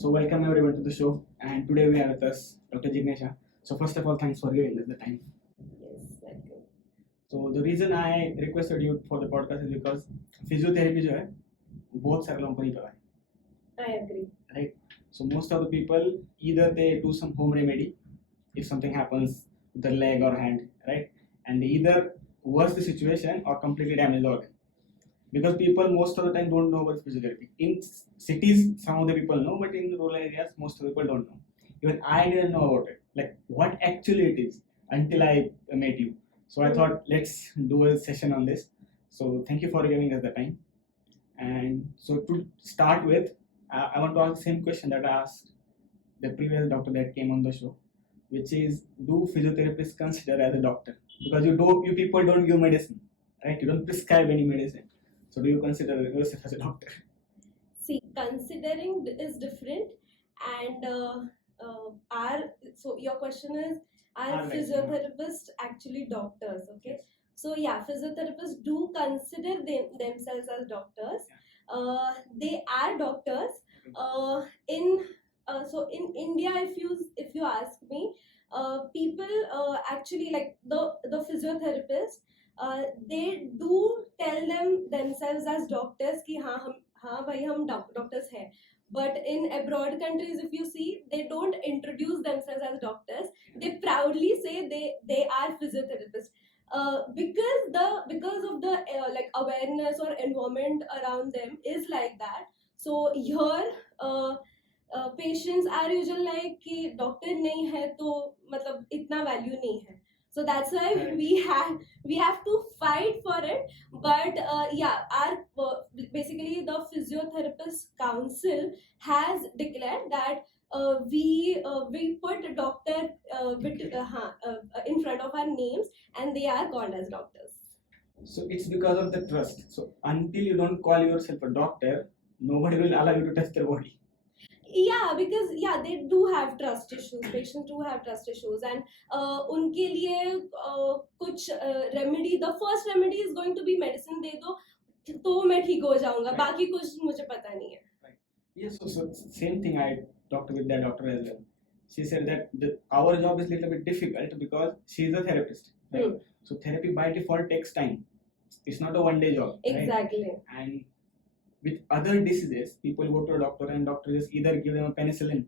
So welcome everyone to the show, and today we have with us Dr. Jignesha. So first of all, thanks for giving us the time. Yes, welcome. So the reason I requested you for the podcast is because physiotherapy जो है बहुत सारे लोगों को नहीं पता है, I agree. right? So most of the people either they do some home remedy if something happens with the leg or hand, right? And they either worse the situation or completely damage the organ. Because people most of the time don't know about physiotherapy. In cities, some of the people know, but in rural areas, most of the people don't know. Even I didn't know about it, like what actually it is, until I met you. So I thought let's do a session on this. So thank you for giving us the time. And so to start with, I want to ask the same question that I asked the previous doctor that came on the show, which is, do physiotherapists consider as a doctor? Because you people don't give medicine, right? You don't prescribe any medicine. So do you consider yourself as a doctor? See, considering is different, and your question is, are Are like, physiotherapists actually doctors? Okay, so yeah, physiotherapists do consider themselves as doctors. They are doctors. In So in India, if you ask me, people actually like the physiotherapist. They do tell themselves as doctors कि हाँ भाई हम doctors हैं. But in abroad countries, if you see, they don't introduce themselves as doctors. They proudly say they are physiotherapists. Because of the like awareness or environment around them is like that. So here patients are usual like कि doctor नहीं है तो मतलब इतना value नहीं है. So that's why we have to fight for it. But our basically the physiotherapist council has declared that we put doctor in front of our names, and they are called as doctors. So it's because of the trust. So until you don't call yourself a doctor, nobody will allow you to touch their body. Yeah, because they do have trust issues. Patients do have trust issues, and उनके लिए कुछ remedy, the first remedy is going to be medicine. दे दो तो मैं ठीक हो जाऊंगा, Right. बाकी कुछ मुझे पता नहीं है. Yes, so same thing. I talked with that doctor as well. She said that our job is a little bit difficult because she is a therapist, right? So therapy by default takes time. It's not a one-day job, right? Exactly. And with other diseases, people go to a doctor and doctor just either give them a penicillin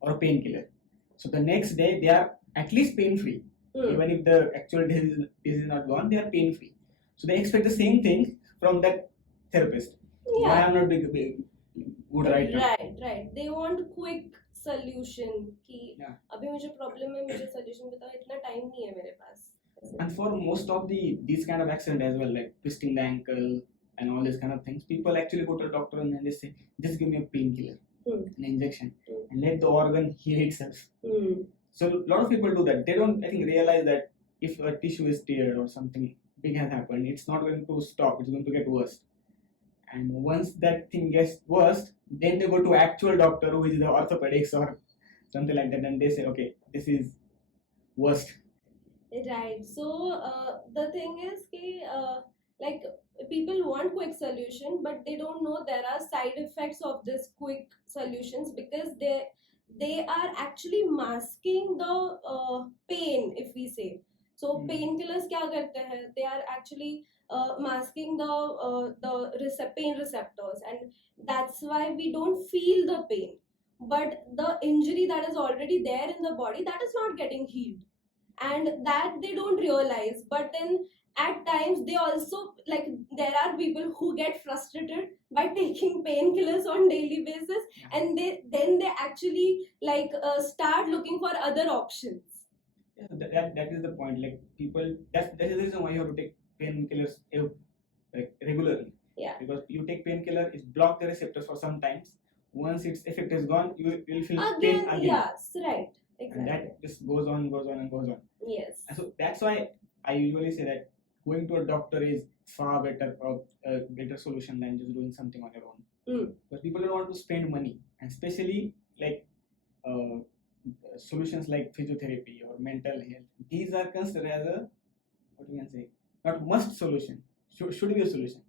or a painkiller. So the next day they are at least pain-free. Even if the actual disease is not gone, they are pain-free. So they expect the same thing from that therapist. Yeah. Why I'm not big good right now? Right. They want quick solution कि Yeah. अभी मुझे problem है, मुझे solution बताओ, इतना time नहीं है मेरे पास. And for most of these kind of accident as well, like twisting the ankle and all these kind of things, people actually go to a doctor and then they say, just give me a painkiller, an injection, and let the organ heal itself. So a lot of people do that. They don't, I think, realize that if a tissue is teared or something big has happened, it's not going to stop. It's going to get worse. And once that thing gets worse, then they go to actual doctor who is the orthopedics or something like that, and they say, okay, this is worst. Right. So the thing is कि like people want quick solution, but they don't know there are side effects of this quick solutions, because they are actually masking the pain, if we say. So painkillers क्या करते हैं? They are actually masking the pain receptors, and that's why we don't feel the pain. But the injury that is already there in the body, that is not getting healed, and that they don't realize. But then at times they also, like, there are people who get frustrated by taking painkillers on daily basis, and they actually like start looking for other options. Yeah, that is the point. Like people, that is the reason why you have to take painkillers like regularly. Yeah. Because you take painkiller, it blocks the receptors for some times. Once its effect is gone, you will feel pain again. Yes, right. Exactly. And that just goes on. Yes. And so that's why I usually say that going to a doctor is far better, a better solution than just doing something on your own. Because people don't want to spend money, and especially like solutions like physiotherapy or mental health. These are considered as a, what you can say, not must solution. Should be a solution.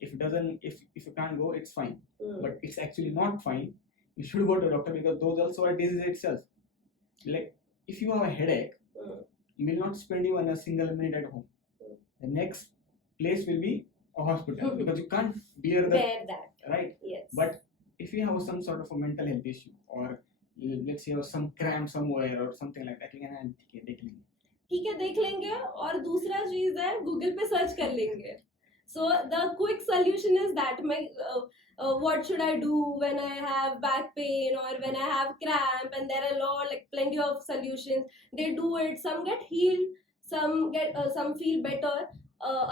If it doesn't, if you can't go, it's fine. But it's actually not fine you should go to a doctor because those also are disease itself. Like if you have a headache, you will not spend even a single minute at home. The next place will be a hospital because you can't bear the Bear that. right. Yes. But if you have some sort of a mental health issue or let's say you have some cramp somewhere or something like that, you can ठीक है देख लेंगे. ठीक है देख लेंगे और दूसरा चीज है गूगल पे सर्च कर लेंगे. So the quick solution is that what should I do when I have back pain or when I have cramp, and there are a lot, like plenty of solutions. They do it. Some get healed, some feel better.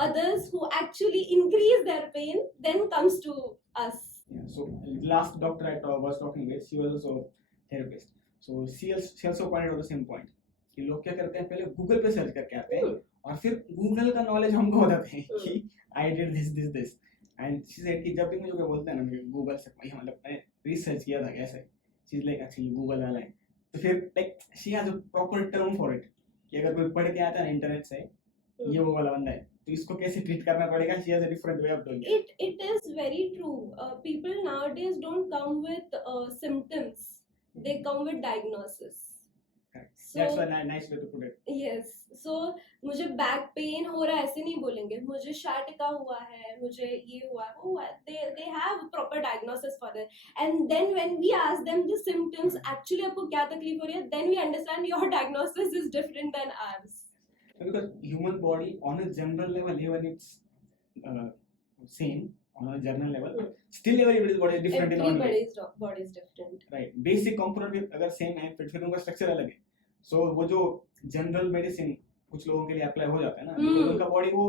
Others who actually increase their pain then comes to us. Yeah, so last doctor I was talking with, she was also therapist. So she also pointed out the same point कि लोग क्या करते हैं पहले Google पे search करके आते हैं और फिर गूगल का नॉलेज हमको बताते हैं कि I did this and she said कि जब भी मुझे कोई बोलता है ना गूगल से भाई मतलब मैंने रिसर्च किया था कैसे चीज लाइक अच्छा ये गूगल वाला है तो फिर like she has a proper term for it कि अगर कोई पढ़ के आता है ना इंटरनेट से ये वो वाला बंदा है तो इसको कैसे ट्रीट करना पड़ेगा she has a different way of doing It is very true. People nowadays don't come with symptoms. They come with diagnosis. So, that's a nice way to put it. Yes. So मुझे back pain हो रहा है ऐसे नहीं बोलेंगे मुझे शाटिका हुआ है मुझे ये हुआ है वो हुआ है they have proper diagnosis for it and then when we ask them the symptoms actually आपको क्या तकलीफ हो रही है then we understand your diagnosis is different than ours. Because human body on a general level even it's same on a general level still everybody's body is different in one way. Everybody's body is different. Right. Basic component अगर same है फिर उनका structure अलग है. So वो जो general medicine कुछ लोगों के लिए अप्लाई हो जाता है ना तो उनका बॉडी वो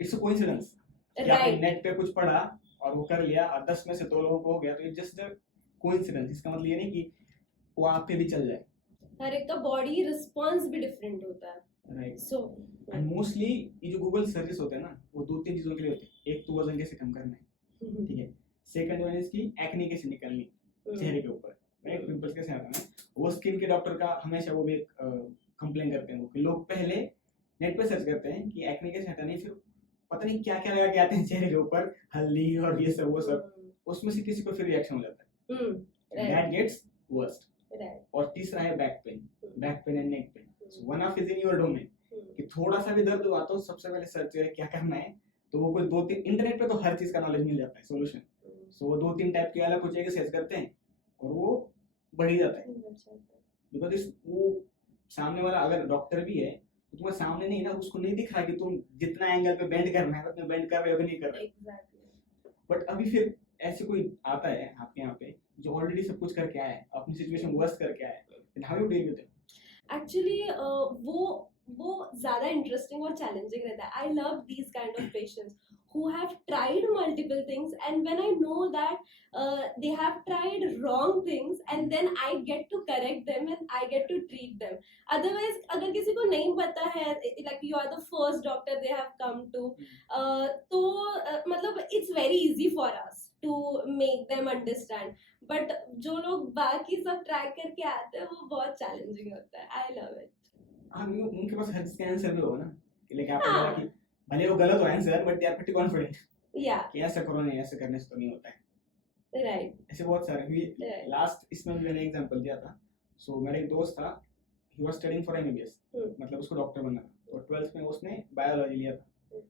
इट्स अ कोइंसिडेंस कि आपने नेट पे कुछ पढ़ा और वो कर लिया और 10 में से 2 लोगों को हो गया तो इट्स जस्ट अ कोइंसिडेंस. इसका मतलब ये नहीं कि वो आप पे भी चल जाए. हर एक का बॉडी रिस्पांस भी डिफरेंट होता है. राइट. सो एंड मोस्टली ये जो गूगल सर्चेस होते हैं ना वो 2-3 चीजों के लिए होते हैं. एक तो वजन कैसे कम करना है ठीक है. सेकंड वन इसकी एक्ने कैसे निकालनी चेहरे के ऊपर राइट. पिंपल्स कैसे आना है वो स्किन के डॉक्टर का हमेशा वो भी एक कंप्लेन करते हैं कि लोग पहले नेट पे सर्च करते हैं कि एक्ने कैसे हटानी फिर पता नहीं क्या क्या लगा के आते हैं चेहरे के ऊपर हल्दी और ये सब वो सब उसमें से किसी को फिर रिएक्शन हो जाता है. That gets worst. और तीसरा है back pain and neck pain. One of is in your domain कि थोड़ा सा भी दर्द हुआ तो सबसे पहले सर्च है क्या करना है तो वो कोई 2-3 इंटरनेट पे तो हर चीज का नॉलेज मिल जाता है सोल्यूशन. सो वो 2-3 टाइप के अलग कुछ जगह सर्च करते हैं और वो बढ़ ही जाता है बिकॉज वो सामने वाला अगर डॉक्टर भी है तो तुम्हारे सामने नहीं ना उसको नहीं दिख रहा कि तुम जितना एंगल पे बेंड करना है उतना बेंड कर रहे हो कि नहीं कर रहे. बट अभी फिर ऐसे कोई आता है आपके यहाँ पे जो ऑलरेडी सब कुछ करके आया है अपनी सिचुएशन वर्स करके आया है then how you deal with it. Actually वो ज्यादा इंटरेस्टिंग और चैलेंजिंग रहता है. I love these kind of patients who have tried multiple things and when I know that they have tried wrong things and then I get to correct them and I get to treat them. Otherwise अगर किसी को नहीं पता है like you are the first doctor they have come to तो मतलब it's very easy for us to make them understand but जो लोग बाकी सब ट्राई करके आते हैं वो बहुत चैलेंजिंग होता है. I love it. हाँ उनके पास हर चीज का आंसर भी होगा ना कि लाइक आपने बोला कि भले वो गलत हो answer but they are pretty confident कि ऐसा करो नहीं ऐसा करने से तो नहीं होता है. राइट. ऐसे बहुत सारे हुई. लास्ट इसमें मैंने एग्जांपल दिया था. सो मेरा एक दोस्त था he was studying for MBBS मतलब उसको डॉक्टर बनना था तो 12th में उसने बायोलॉजी लिया था.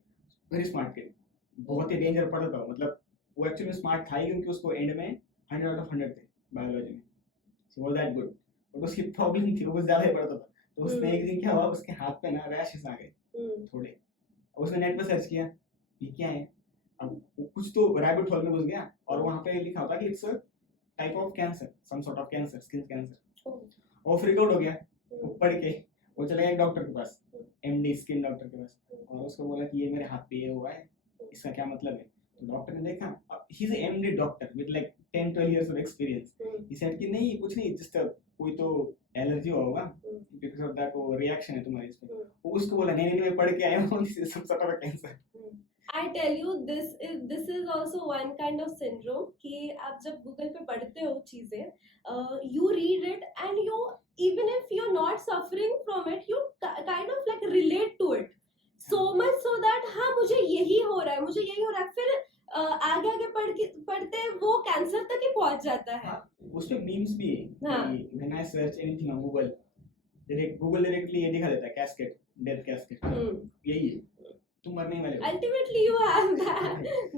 वेरी स्मार्ट किड बहुत ही डेंजर पढ़ा था मतलब वो एक्चुअली स्मार्ट था ही क्योंकि उसको एंड में 100 आउट ऑफ 100 थे बायोलॉजी में. So was that good but उसकी प्रॉब्लम थी वो कुछ ज्यादा ही पढ़ता था तो उसने एक दिन क्या हुआ उसके हाथ पे ना रैशेस आ गए थोड़े. उसने नेट पे सर्च किया ये क्या है अब कुछ तो रैबिट होल में घुस गया और वहां पे लिखा होता कि it's a type of cancer some sort of cancer skin cancer. और फ्रीक आउट हो गया वो पढ़ के वो चला गया एक डॉक्टर के पास एमडी स्किन डॉक्टर के पास और उसको बोला कि ये मेरे हाथ पे ये हुआ है इसका क्या मतलब है. तो डॉक्टर ने देखा he is MD doctor with like 10-12 years of experience. He said कि नहीं कुछ नहीं जस्ट कोई तो एलर्जी होगा बिकॉज़ ऑफ दैट वो रिएक्शन है तुम्हारे इसमें. वो उसको बोला नहीं मैं पढ़ के आया हूं this is some sort of cancer. I tell you this is also one kind of syndrome कि आप जब गूगल पे पढ़ते हो चीजें you read it and you even if you're not suffering from it you kind of like relate to it so much so that हाँ मुझे यही हो रहा है फिर आगे आगे पढ़ते वो कैंसर तक ही पहुंच जाता है. हाँ, उसमें मीम्स भी है हाँ. कि when I search anything on Google, Google directly ये दिखा देता है, कैस्केट, डेथ कैस्केट, यही है, तुम मरने ही वाले हो. Ultimately you have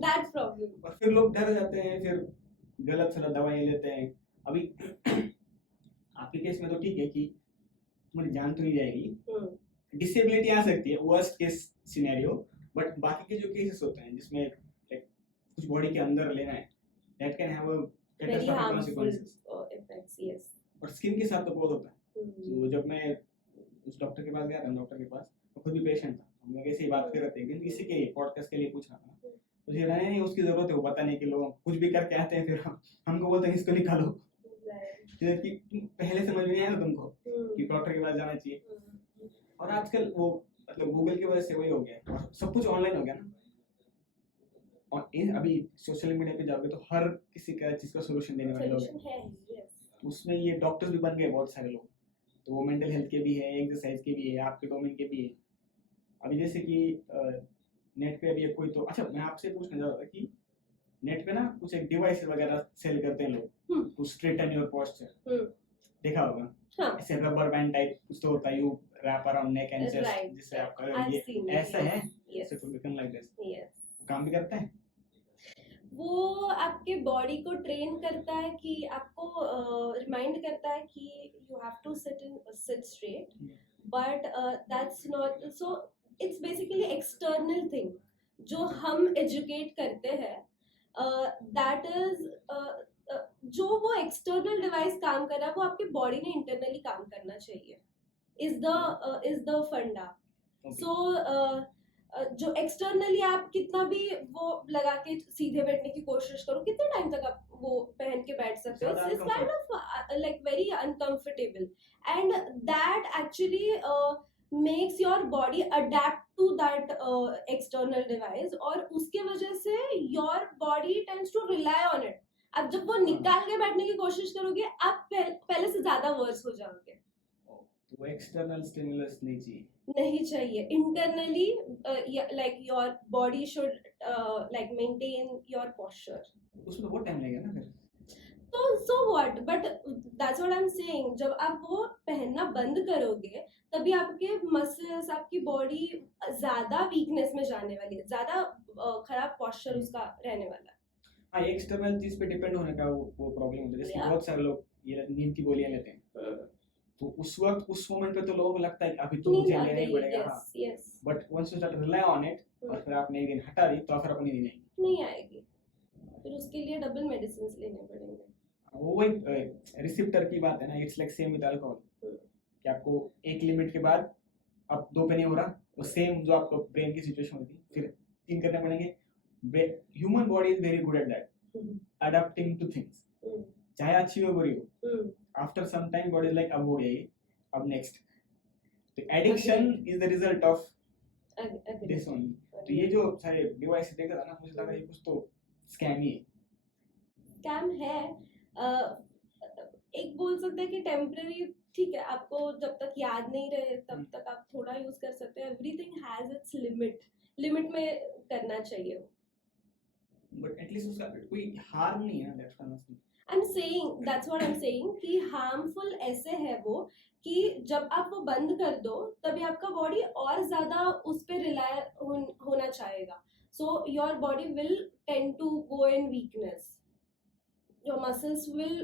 that problem. और फिर लोग डर जाते हैं, फिर गलत सलत दवाई लेते हैं. अभी आपके केस में तो ठीक है कि तुम्हारी जान तो नहीं जाएगी, डिसेबिलिटी आ सकती है, वर्स्ट केस सिनेरियो, बट बाकी के जो केसेस होते हैं जिसमें like, कुछ बॉडी के अंदर लेना है, that can have a Very catastrophic harmful consequences. effects. Yes. और स्किन के साथ तो बहुत होता है. तो जब मैं उस डॉक्टर के पास गया था, डॉक्टर के पास, तो खुद भी पेशेंट था, हम लोग ऐसे ही बात कर रहे थे, लेकिन इसी के लिए पॉडकास्ट के लिए पूछ रहा था. तो ये नहीं उसकी जरूरत है, वो पता नहीं कि लोग कुछ भी करके आते हैं, फिर हमको बोलते हैं इसको निकालो, कि पहले समझ में नहीं आया तुमको कि डॉक्टर के पास जाना चाहिए. और आजकल वो मतलब गूगल की वजह से वही हो गया, और सब कुछ ऑनलाइन हो गया ना. और अभी सोशल मीडिया पे जाओगे तो हर किसी का चीज का सोल्यूशन देने वाले लोग हैं. उसमें ये डॉक्टर्स भी बन गए बहुत सारे लोग, तो वो मेंटल हेल्थ के भी है, एक्सरसाइज के भी है, आपके डोमेन के भी है. अभी जैसे कि नेट पे अभी कोई, तो अच्छा मैं आपसे पूछना चाह रहा था कि नेट पे ना कुछ एक डिवाइस वगैरह सेल करते हैं लोग टू स्ट्रेटन योर पोस्चर, देखा होगा. हाँ. ऐसे रबर बैंड टाइप कुछ तो होता है, you wrap around neck and chest, जिससे आपका ये ऐसा है, ऐसे टू बिकम लाइक दिस. काम भी करता है. वो आपके बॉडी को ट्रेन करता है कि आपको रिमाइंड करता है कि you have to sit straight, but that's not so. It's basically external thing जो हम एजुकेट करते हैं, दैट इज जो वो एक्सटर्नल डिवाइस काम कर रहा है वो आपकी बॉडी ने इंटरनली काम करना चाहिए, इज द फंडा. सो जो एक्सटर्नली आप कितना भी वो लगा के सीधे बैठने की कोशिश करो, कितने टाइम तक आप वो पहन के बैठ सकते हो, it's kind of like very uncomfortable, and that actually makes your body adapt to that external device, और उसके वजह से your body tends to rely on it. अब जब वो निकाल के बैठने की कोशिश करोगे, आप पहले से ज्यादा वर्स हो जाओगे. वो एक्सटर्नल स्टिमुलस नहीं चाहिए. Internally like your body should like maintain your posture. उसमें बहुत टाइम लगेगा ना फिर. तो so what, but that's what I'm saying. जब आप वो पहनना बंद करोगे तभी आपके मसल्स, आपकी बॉडी ज्यादा वीकनेस में जाने वाली है, ज्यादा खराब पोस्चर उसका रहने वाला है. हाँ, एक्सटर्नल चीज पे डिपेंड होने का वो प्रॉब्लम होता है. जैसे बहुत सारे लोग ये नींद की गोलियां लेते हैं, तो उस वक्त उस मोमेंट पे तो लोगों को लगता है कि अभी तो मुझे लेना ही पड़ेगा. But once you start rely on it, और फिर आपने एक दिन हटा दी, तो फिर आपको नींद नहीं आएगी. फिर उसके लिए डबल मेडिसिन लेने पड़ेंगे. वो एक रिसेप्टर की बात है ना. It's like same with alcohol, कि आपको एक लिमिट के बाद अब 2 पे नहीं हो रहा, वो सेम जो आपको ब्रेन की सिचुएशन होती है, फिर 3 करने पड़ेंगे. Human body is very good at that, adapting to things, चाहे अच्छी हो बुरी हो. After some time body like अब हो गया ये, अब नेक्स्ट. तो addiction is the result of this only. तो ये जो सारे डिवाइस देखा था ना, मुझे लगा ये कुछ तो स्कैम ही है. स्कैम है. एक बोल सकते हैं कि टेम्पररी, ठीक है, आपको जब तक याद नहीं रहे तब तक आप थोड़ा यूज कर सकते हैं. एवरीथिंग हैज इट्स लिमिट में करना चाहिए. बट एटलीस्ट उसका कोई हार्म नहीं है ना. That's what I'm saying, that's what I'm saying कि harmful ऐसे है वो कि जब आप वो बंद कर दो तभी आपका बॉडी और ज्यादा उस पे रिलाय होना चाहेगा. So your body will tend to go in weakness. Your muscles will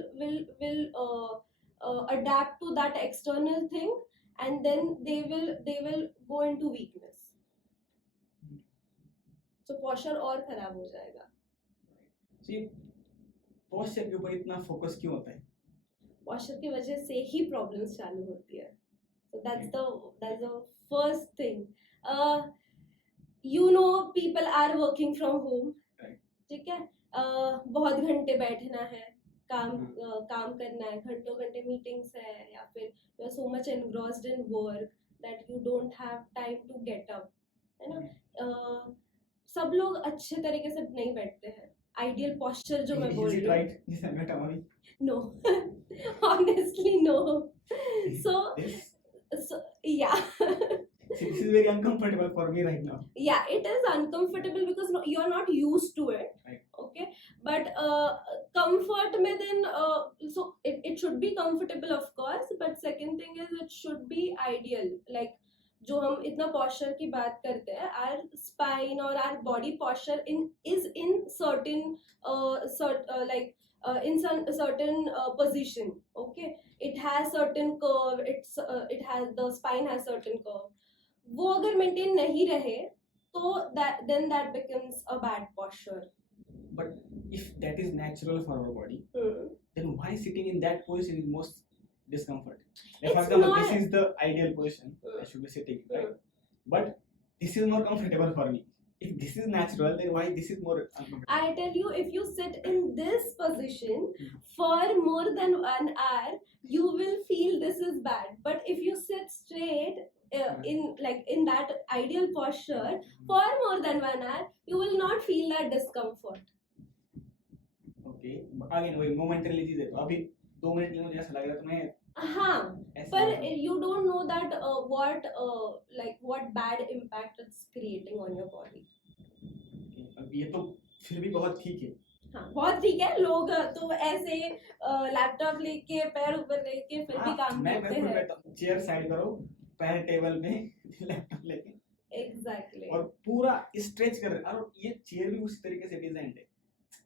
adapt to that external thing, and then they will go into weakness. So posture और खराब हो जाएगा. See, posture के ऊपर इतना फोकस क्यों होता है? Posture की वजह से ही problems चालू होती है. So that's the first thing. You know, people are working from home. ठीक है. बहुत घंटे बैठना है, काम करना है, घंटों मीटिंग्स है, या फिर you are so much engrossed in work that you don't have time to get up, है ना. सब लोग अच्छे तरीके से नहीं बैठते हैं. आइडियल पोस्चर जो मैं बोल रही हूँ, no, honestly no. So yeah. This is very uncomfortable for me right now. Yeah, it is uncomfortable because you're not used to it. but comfort में then so it should be comfortable of course, but second thing is it should be ideal. Like जो हम इतना posture की बात करते हैं, our spine or our body posture is in certain in some certain position. Okay, it has certain curve, it has, the spine has certain curve. वो अगर maintain नहीं रहे तो that becomes a bad posture. But if that is natural for our body, then why sitting in that position is most discomfort? Like for It's example, not- this is the ideal position I should be sitting, right? But this is more comfortable for me. If this is natural, then why this is more uncomfortable? I tell you, if you sit in this position for more than 1 hour, you will feel this is bad. But if you sit straight in that ideal posture for more than 1 hour, you will not feel that discomfort. Okay, again वही momentarily चीज है, तो अभी 2 minute के लिए मुझे ऐसा लग रहा है तो मैं हाँ, ऐसे पर ही- you don't know that what bad impact it's creating on your body. Okay, अब ये तो फिर भी बहुत ठीक है. हाँ, बहुत ठीक है. लोग तो ऐसे लैपटॉप लेके पैर ऊपर लेके फिर भी हाँ, काम मैं करते बिल्कुल हैं. बैठता हूँ, चेयर साइड करो, पैर टेबल में, लैपटॉप लेके एग्जैक्टली. और पूरा स्ट्रेच कर रहे, और ये चेयर भी उसी तरीके से डिजाइंड है.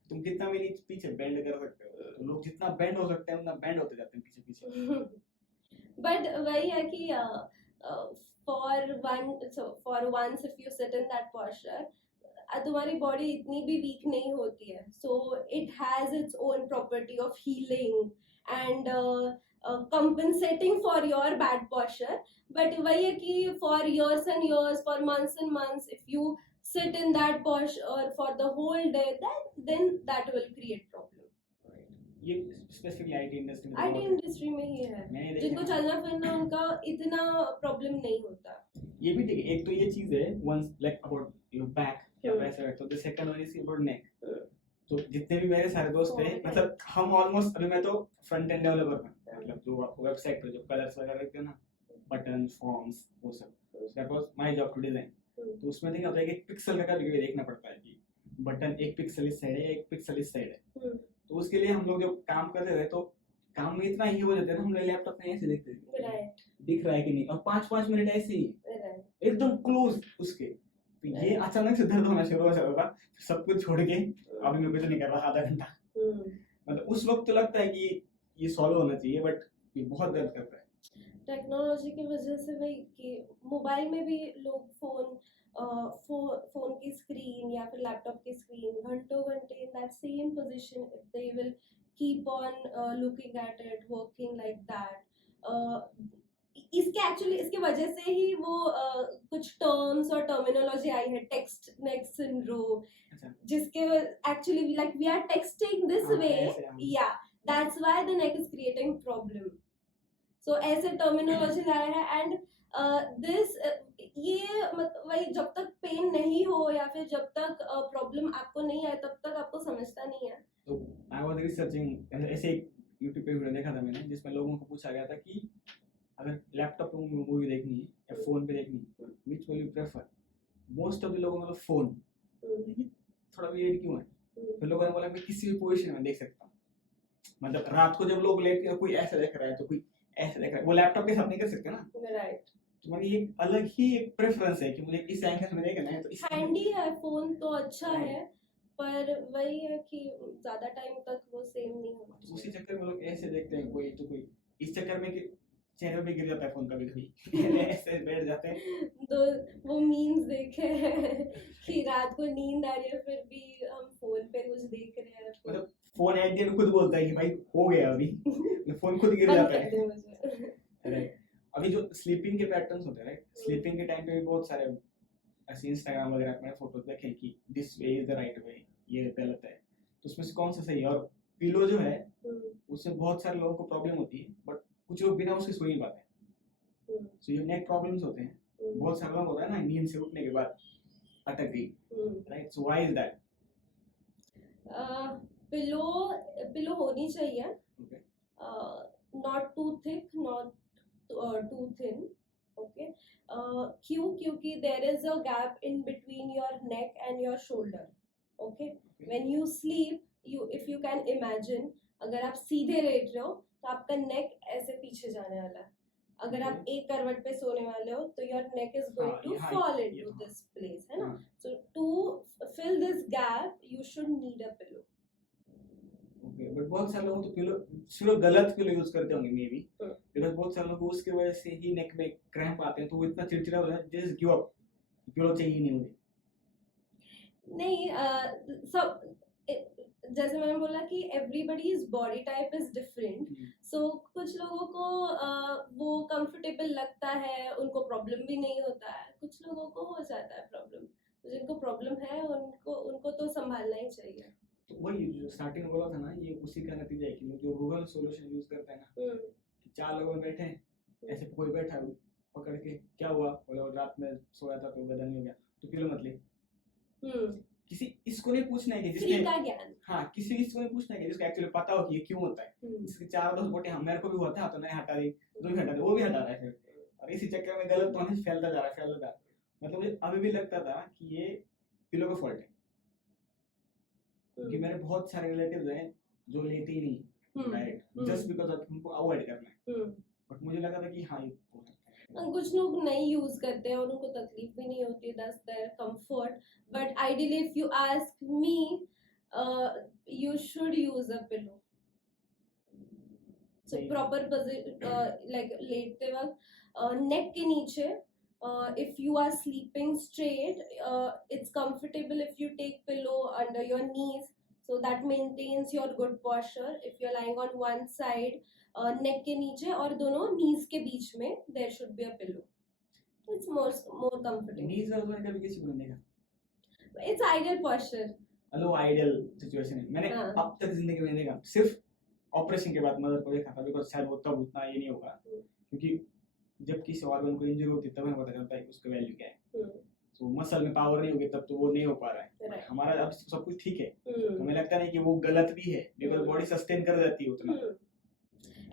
तुम कितना भी नीचे पीछे बेंड कर सकते हो, तो लोग जितना बेंड हो सकते हैं उतना बेंड होते जाते हैं पीछे पीछे. बट वही है कि for once if you sit in that posture, तुम्हारी बॉडी इतनी भी वीक नहीं होती है. So it has its own property of healing and compensating for your bad posture. But वही है कि for years and years, for months and months, if you sit in that posture for the whole day, then that will create problem. ये specifically IT industry में IT industry में ही है, मैंने जिनको देखा. चलना फिरना उनका इतना प्रॉब्लम नहीं होता. ये भी ठीक है, एक तो ये चीज है ones like about your back या वैसे, तो the second one is about neck. तो जितने भी मेरे सारे दोस्त थे, मतलब हम ऑलमोस्ट, अभी मैं तो फ्रंट एंड डेवलपर हूँ, मतलब जो आपको वेबसाइट पर जो कलर्स वगैरह रखते हैं ना, बटन फॉर्म्स वो सब, that was my job to design. तो उसमें देखा होता है कि एक पिक्सल का कभी देखना पड़ता है कि बटन एक पिक्सल इस साइड है, एक पिक्सल इस साइड है. तो उसके लिए हम लोग जब काम करते थे तो काम में इतना ही हो जाता है ना, हम लोग लैपटॉप में ऐसे देखते थे राइट दिख रहा है कि नहीं, और 5-5 मिनट ऐसे ही राइट. एकदम क्लोज उसके. तो ये अचानक से दर्द होना शुरू हो जाता था, सब कुछ छोड़ के अभी मैं कुछ नहीं कर रहा आधा घंटा. मतलब उस वक्त तो लगता है कि ये सॉल्व होना चाहिए, बट ये बहुत दर्द करता है. टेक्नोलॉजी की वजह से वही कि मोबाइल में भी लोग फोन की स्क्रीन या फिर लैपटॉप की स्क्रीन घंटों घंटे in that same position, if they will keep on looking at it, working like that. इसके वजह से ही वो कुछ टर्म्स और टर्मिनोलॉजी आई है, टेक्स्ट नेक सिंड्रोम, अच्छा. जिसके actually like we are texting this हाँ, वे, ऐसे हम- या that's why the neck is creating problem. So ऐसे टर्मिनोलॉजी लाया है. एंड दिस ये वही, जब तक पेन नहीं हो या फिर जब तक प्रॉब्लम आपको नहीं आए तब तक आपको समझता नहीं है. तो आई वाज रिसर्चिंग, ऐसे एक यूट्यूब पे वीडियो देखा था मैंने जिसमें लोगों को पूछा गया था कि अगर लैपटॉप पे मूवी देखनी है या फोन पे देखनी है, which will you prefer. Most of the लोगों ने फोन. थोड़ा वियर्ड क्यों है? फिर लोगों ने बोला मैं किसी भी पोजीशन में देख सकता हूँ. मतलब रात को जब लोग लेट के कोई ऐसे देख रहा है तो कोई ऐसे देख रहा है, वो लैपटॉप के साथ नहीं कर सकते ना. राइट. तुम्हारी एक अलग ही एक प्रेफरेंस है कि मुझे इस एंगल में देखना है, तो इस हैंडी है फोन तो अच्छा है, पर वही है कि ज्यादा टाइम तक वो सेम नहीं होना तो उसी चाहिए. चक्कर में लोग ऐसे देखते हैं, कोई तो कोई इस चक्कर में कि चेहरे पे गिर जाता है फोन कभी कभी ऐसे बैठ जाते हैं. तो वो मीम्स देखे हैं कि रात को नींद आ रही है फिर भी हम फोन पे कुछ देख रहे हैं. मतलब फोन एट द एंड खुद बोलता है कि भाई हो गया अभी, फोन खुद गिर बंद जाता कर है. दे मुझे. राइट. अभी जो स्लीपिंग के पैटर्न्स होते हैं, राइट, स्लीपिंग के टाइम पे भी बहुत सारे ऐसे इंस्टाग्राम वगैरह पे फोटोज देखे कि this way is the right way, ये गलत है. तो उसमें से कौन सा सही है? और पिलो जो है उससे बहुत सारे लोगों को प्रॉब्लम होती है, बट कुछ लोग बिना उसके सो नहीं पाते. सो ये नेक प्रॉब्लम्स होते हैं. बहुत सारे लोग होता है ना, नींद से उठने के बाद अटक गई, right. So why is that? Pillow होनी चाहिए, okay. Not too thick, not too thin. Okay. क्योंकि there is a gap in between your neck and your shoulder. Okay. When you sleep if you can imagine, अगर आप सीधे late रहे हो तो आपका नेक ऐसे पीछे जाने वाला है. अगर आप एक करवट पे सोने वाले हो तो your neck is going to fall into this place, है ना? So to fill this gap you should need a pillow. Okay, but बहुत सारे लोग तो पिलो सिर्फ गलत पिलो यूज करते होंगे मे बी, बिकॉज बहुत सारे लोग को उसके वजह से ही नेक में क्रैम्प आते हैं, तो वो इतना चिड़चिड़ा हो जाता है, जस्ट गिव अप, पिलो चाहिए नहीं मुझे. नहीं, सब जैसे मैंने बोला कि everybody's body type is different. So कुछ लोगों को वो comfortable लगता है, उनको प्रॉब्लम भी नहीं होता है, कुछ लोगों को हो जाता है प्रॉब्लम. जिनको प्रॉब्लम है उनको तो संभालना ही चाहिए. तो वही जो स्टार्टिंग में बोला था ना, ये उसी का नतीजा है कि लोग जो रूरल सॉल्यूशन यूज करते हैं ना, कि 4 लोग बैठे हैं, ऐसे कोई बैठा है पकड़ के, क्या हुआ, बोला रात में सोया था तो गदन हो गया, तो पिलो मत ले. किसी इसको नहीं पूछना है कि जिसके का ज्ञान, हाँ, किसी इसको नहीं पूछना है कि जिसको एक्चुअली पता हो कि ये क्यों होता है. इसके 4 बोटे हम, मेरे को भी हुआ था तो नहीं हटा दी, तो भी हटा दे, वो भी हटा रहा है फिर, और इसी चक्कर में गलत होने से फैलता जा रहा है. मतलब मुझे अभी भी लगता था कि ये पिलो का फॉल्ट है, क्योंकि मेरे बहुत सारे रिलेटिव्स हैं जो लेते ही नहीं डायरेक्ट, जस्ट बिकॉज ऑफ उनको अवॉइड करना है. बट मुझे लगा था कि हाँ ये कुछ लोग नहीं यूज करते हैं और उनको तकलीफ भी नहीं होती है, that's there comfort. But ideally if you ask me, you should use a pillow. So proper position, like लेटते वक्त neck के नीचे, if you are sleeping straight, it's comfortable if you take pillow under your knees, so that maintains your good posture. If you're lying on one side, neck के नीचे और दोनों knees के बीच में there should be a pillow. It's more comfortable. knees दर्द होने का भी किसी को नहीं देखा. It's ideal posture. Hello, ideal situation है. मैंने अब तक जिंदगी में देखा, सिर्फ ऑपरेशन के बाद मदर को देखा था, बिकॉज शायद वो तब उतना ये नहीं होगा, क्योंकि जब किसी ऑर्गन को इंजरी होती है तब हमें पता चलता है कि उसका वैल्यू क्या है. तो मसल में पावर नहीं होगी तब तो वो नहीं हो पा रहा है. हमारा अब सब कुछ ठीक है, तो हमें लगता नहीं कि वो गलत भी है, बिकॉज बॉडी सस्टेन कर जाती है उतना.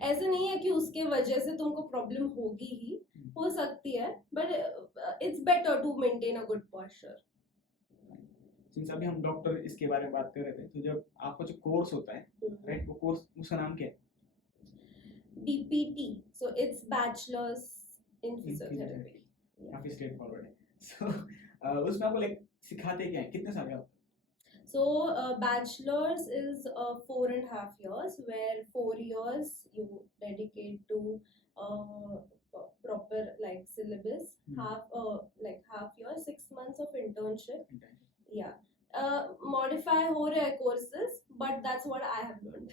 ऐसे नहीं है कि उसके वजह से तुमको प्रॉब्लम होगी ही, हो सकती है, but it's better to maintain a good posture. Since अभी हम डॉक्टर इसके बारे में बात कर रहे थे, तो जब आपका जो कोर्स होता है, राइट, वो कोर्स उसका नाम क्या है? BPT, so it's bachelor's in physiotherapy. काफी स्ट्रेट फॉरवर्ड है. सो उसमें आपको लाइक सिखाते क्या है, कितने साल का? So bachelor's is 4.5 years, where 4 years you dedicate to proper like syllabus, half year 6 months of internship. Yeah, modify हो रहे हैं courses, but that's what I have learned.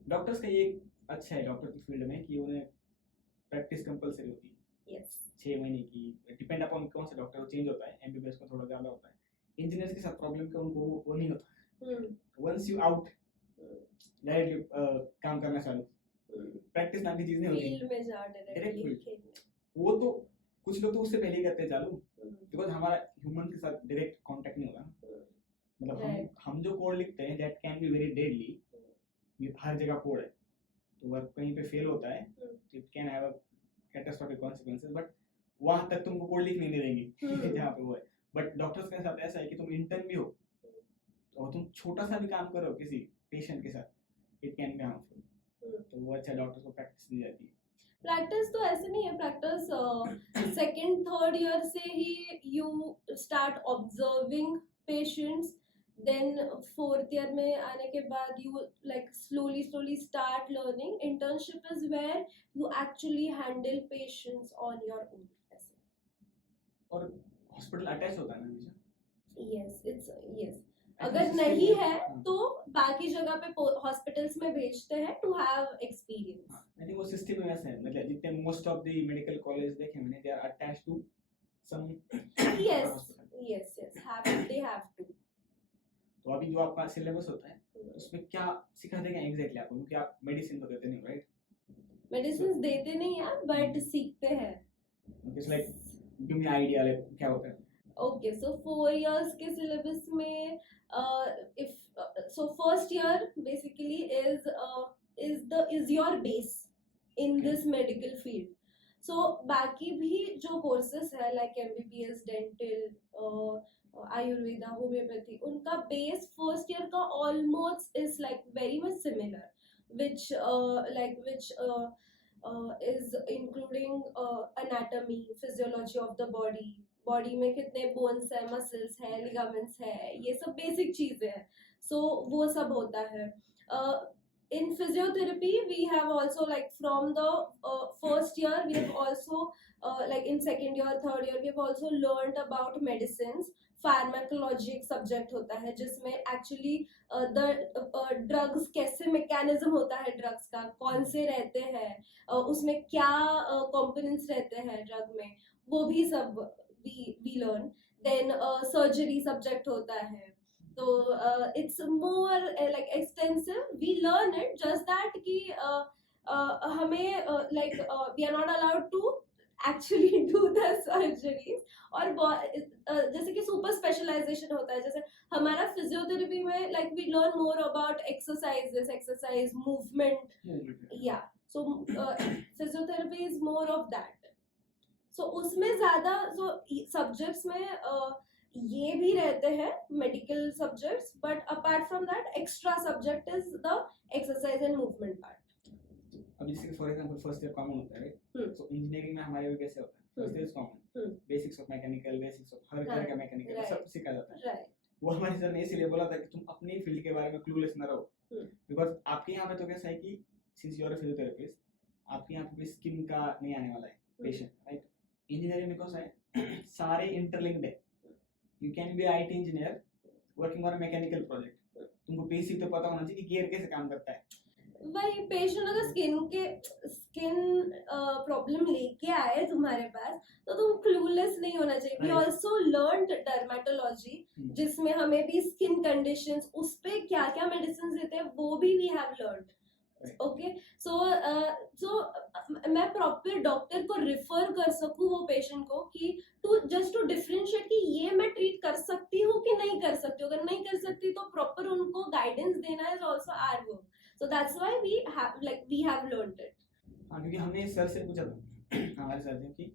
Doctors का ये अच्छा है डॉक्टर की फील्ड में कि उन्हें प्रैक्टिस कंपलसरी होती है. Yes. 6 महीने की, डिपेंड अपॉन कौन सा डॉक्टर चेंज होता है. MBBS को थोड़ा ज़्यादा होता है. इंजीनियर्स के साथ प्रॉब्लम का उनको वो नहीं होता. वंस यू आउट डायरेक्टली काम करना चालू, प्रैक्टिस नाम की चीज नहीं होती. फील्ड में जा डायरेक्टली. वो तो कुछ लोग तो उससे पहले ही करते चालू, बिकॉज हमारा ह्यूमन के साथ डायरेक्ट कांटेक्ट नहीं होता. मतलब हम जो कोड लिखते हैं that can be very deadly. हर जगह कोड है, तो वर्क कहीं पे फेल होता है, it can have a catastrophic consequences, but वहां तक तुमको कोड लिखने नहीं देंगे जहाँ पे वो है. बट डॉक्टर्स के साथ ऐसा है कि तुम इंटर्न भी हो और तुम छोटा सा भी काम करो किसी पेशेंट के साथ, इट कैन बी हार्मफुल. तो वो अच्छा डॉक्टर्स को प्रैक्टिस दी जाती है. प्रैक्टिस तो ऐसे नहीं है, प्रैक्टिस सेकंड थर्ड ईयर से ही you start observing patients, then fourth year में आने के बाद you like slowly start learning. Internship is where you actually handle patients on your own. ऐसे. और हॉस्पिटल अटैच होता है ना हमेशा? Yes, it's yes. अगर नहीं है तो बाकी जगह पे हॉस्पिटल्स में भेजते हैं to have experience. I think वो सिस्टम में वैसा है, मतलब जितने most of the medical college देखे मैंने, they are attached to some. Yes they have to. तो अभी जो आपका सिलेबस होता है उसमें क्या सिखाते हैं एग्जैक्टली आपको, क्योंकि आप मेडिसिन तो देते नहीं, राइट? मेडिसिन देते नहीं हैं बट सीखते हैं. It's like give me idea like क्या होता है. Okay, so 4 years के syllabus में so first year basically is your base in this medical field. So बाकी भी जो courses है like MBBS, dental, Ayurveda, homeopathy, उनका बेस फर्स्ट ईयर का almost is like very much similar, which is including anatomy, physiology of the body, body में कितने bones है, muscles है, लिगामेंट्स है, ये सब बेसिक चीजें हैं. सो वो सब होता है. In physiotherapy we have also, like, from the first year we have also, like in second year, third year, we have also learned about medicines. Pharmacology एक सब्जेक्ट होता है जिसमें एक्चुअली द ड्रग्स, कैसे मैकेनिज्म होता है drugs का, कौन से रहते हैं, उसमें क्या कंपोनेंट्स रहते हैं ड्रग में, वो भी सब we learn. Then surgery subject होता है. तो it's more like extensive. We learn it, just that कि हमें like we are not allowed to actually do the surgeries. और जैसे कि सुपर स्पेशलाइजेशन होता है, जैसे हमारा फिजियोथेरेपी में like we learn more about exercise, movement. Yeah, so physiotherapy is more of that. So उसमें ज्यादा सब्जेक्ट्स में ये भी रहते हैं medical subjects, but apart from that extra subject is the exercise and movement part. अभी जैसे for example first year common होता है, तो इंजीनियरिंग में हमारे भी कैसे होता है, first year is common, basics of mechanical, basics of her तरह का मैकेनिकल सब सिखाया जाता है. राइट. वो हमारे सर ने इसलिए बोला था कि तुम अपनी फील्ड के बारे में क्लूलेस ना रहो, बिकॉज आपके यहाँ पे तो कैसा है कि since you are a physiotherapist, आपके यहाँ पे स्किन का नहीं आने वाला है पेशेंट, राइट. इंजीनियरिंग में कैसा है, सारे इंटरलिंक्ड है. You can be an IT engineer working on a mechanical project. तुमको बेसिक तो पता होना चाहिए कि गियर कैसे काम करता है. वही पेशेंट अगर स्किन प्रॉब्लम लेके आए तुम्हारे पास, तो तुम क्लूलेस नहीं होना चाहिए. वी आल्सो लर्नड डर्मेटोलॉजी, जिसमें हमें भी स्किन कंडीशंस, उस पे क्या क्या मेडिसिन देते हैं वो भी वी हैव लर्नड. ओके, सो मैं प्रॉपर डॉक्टर को रिफर कर सकूं वो पेशेंट को कि जस्ट टू डिफरेंशिएट कि ये मैं ट्रीट कर सकती हूँ कि नहीं कर सकती हूँ. अगर नहीं कर सकती तो प्रॉपर उनको गाइडेंस देना is also our work. So that's why we have learned it. हाँ, क्योंकि हमने सर से पूछा था हमारे सर ने कि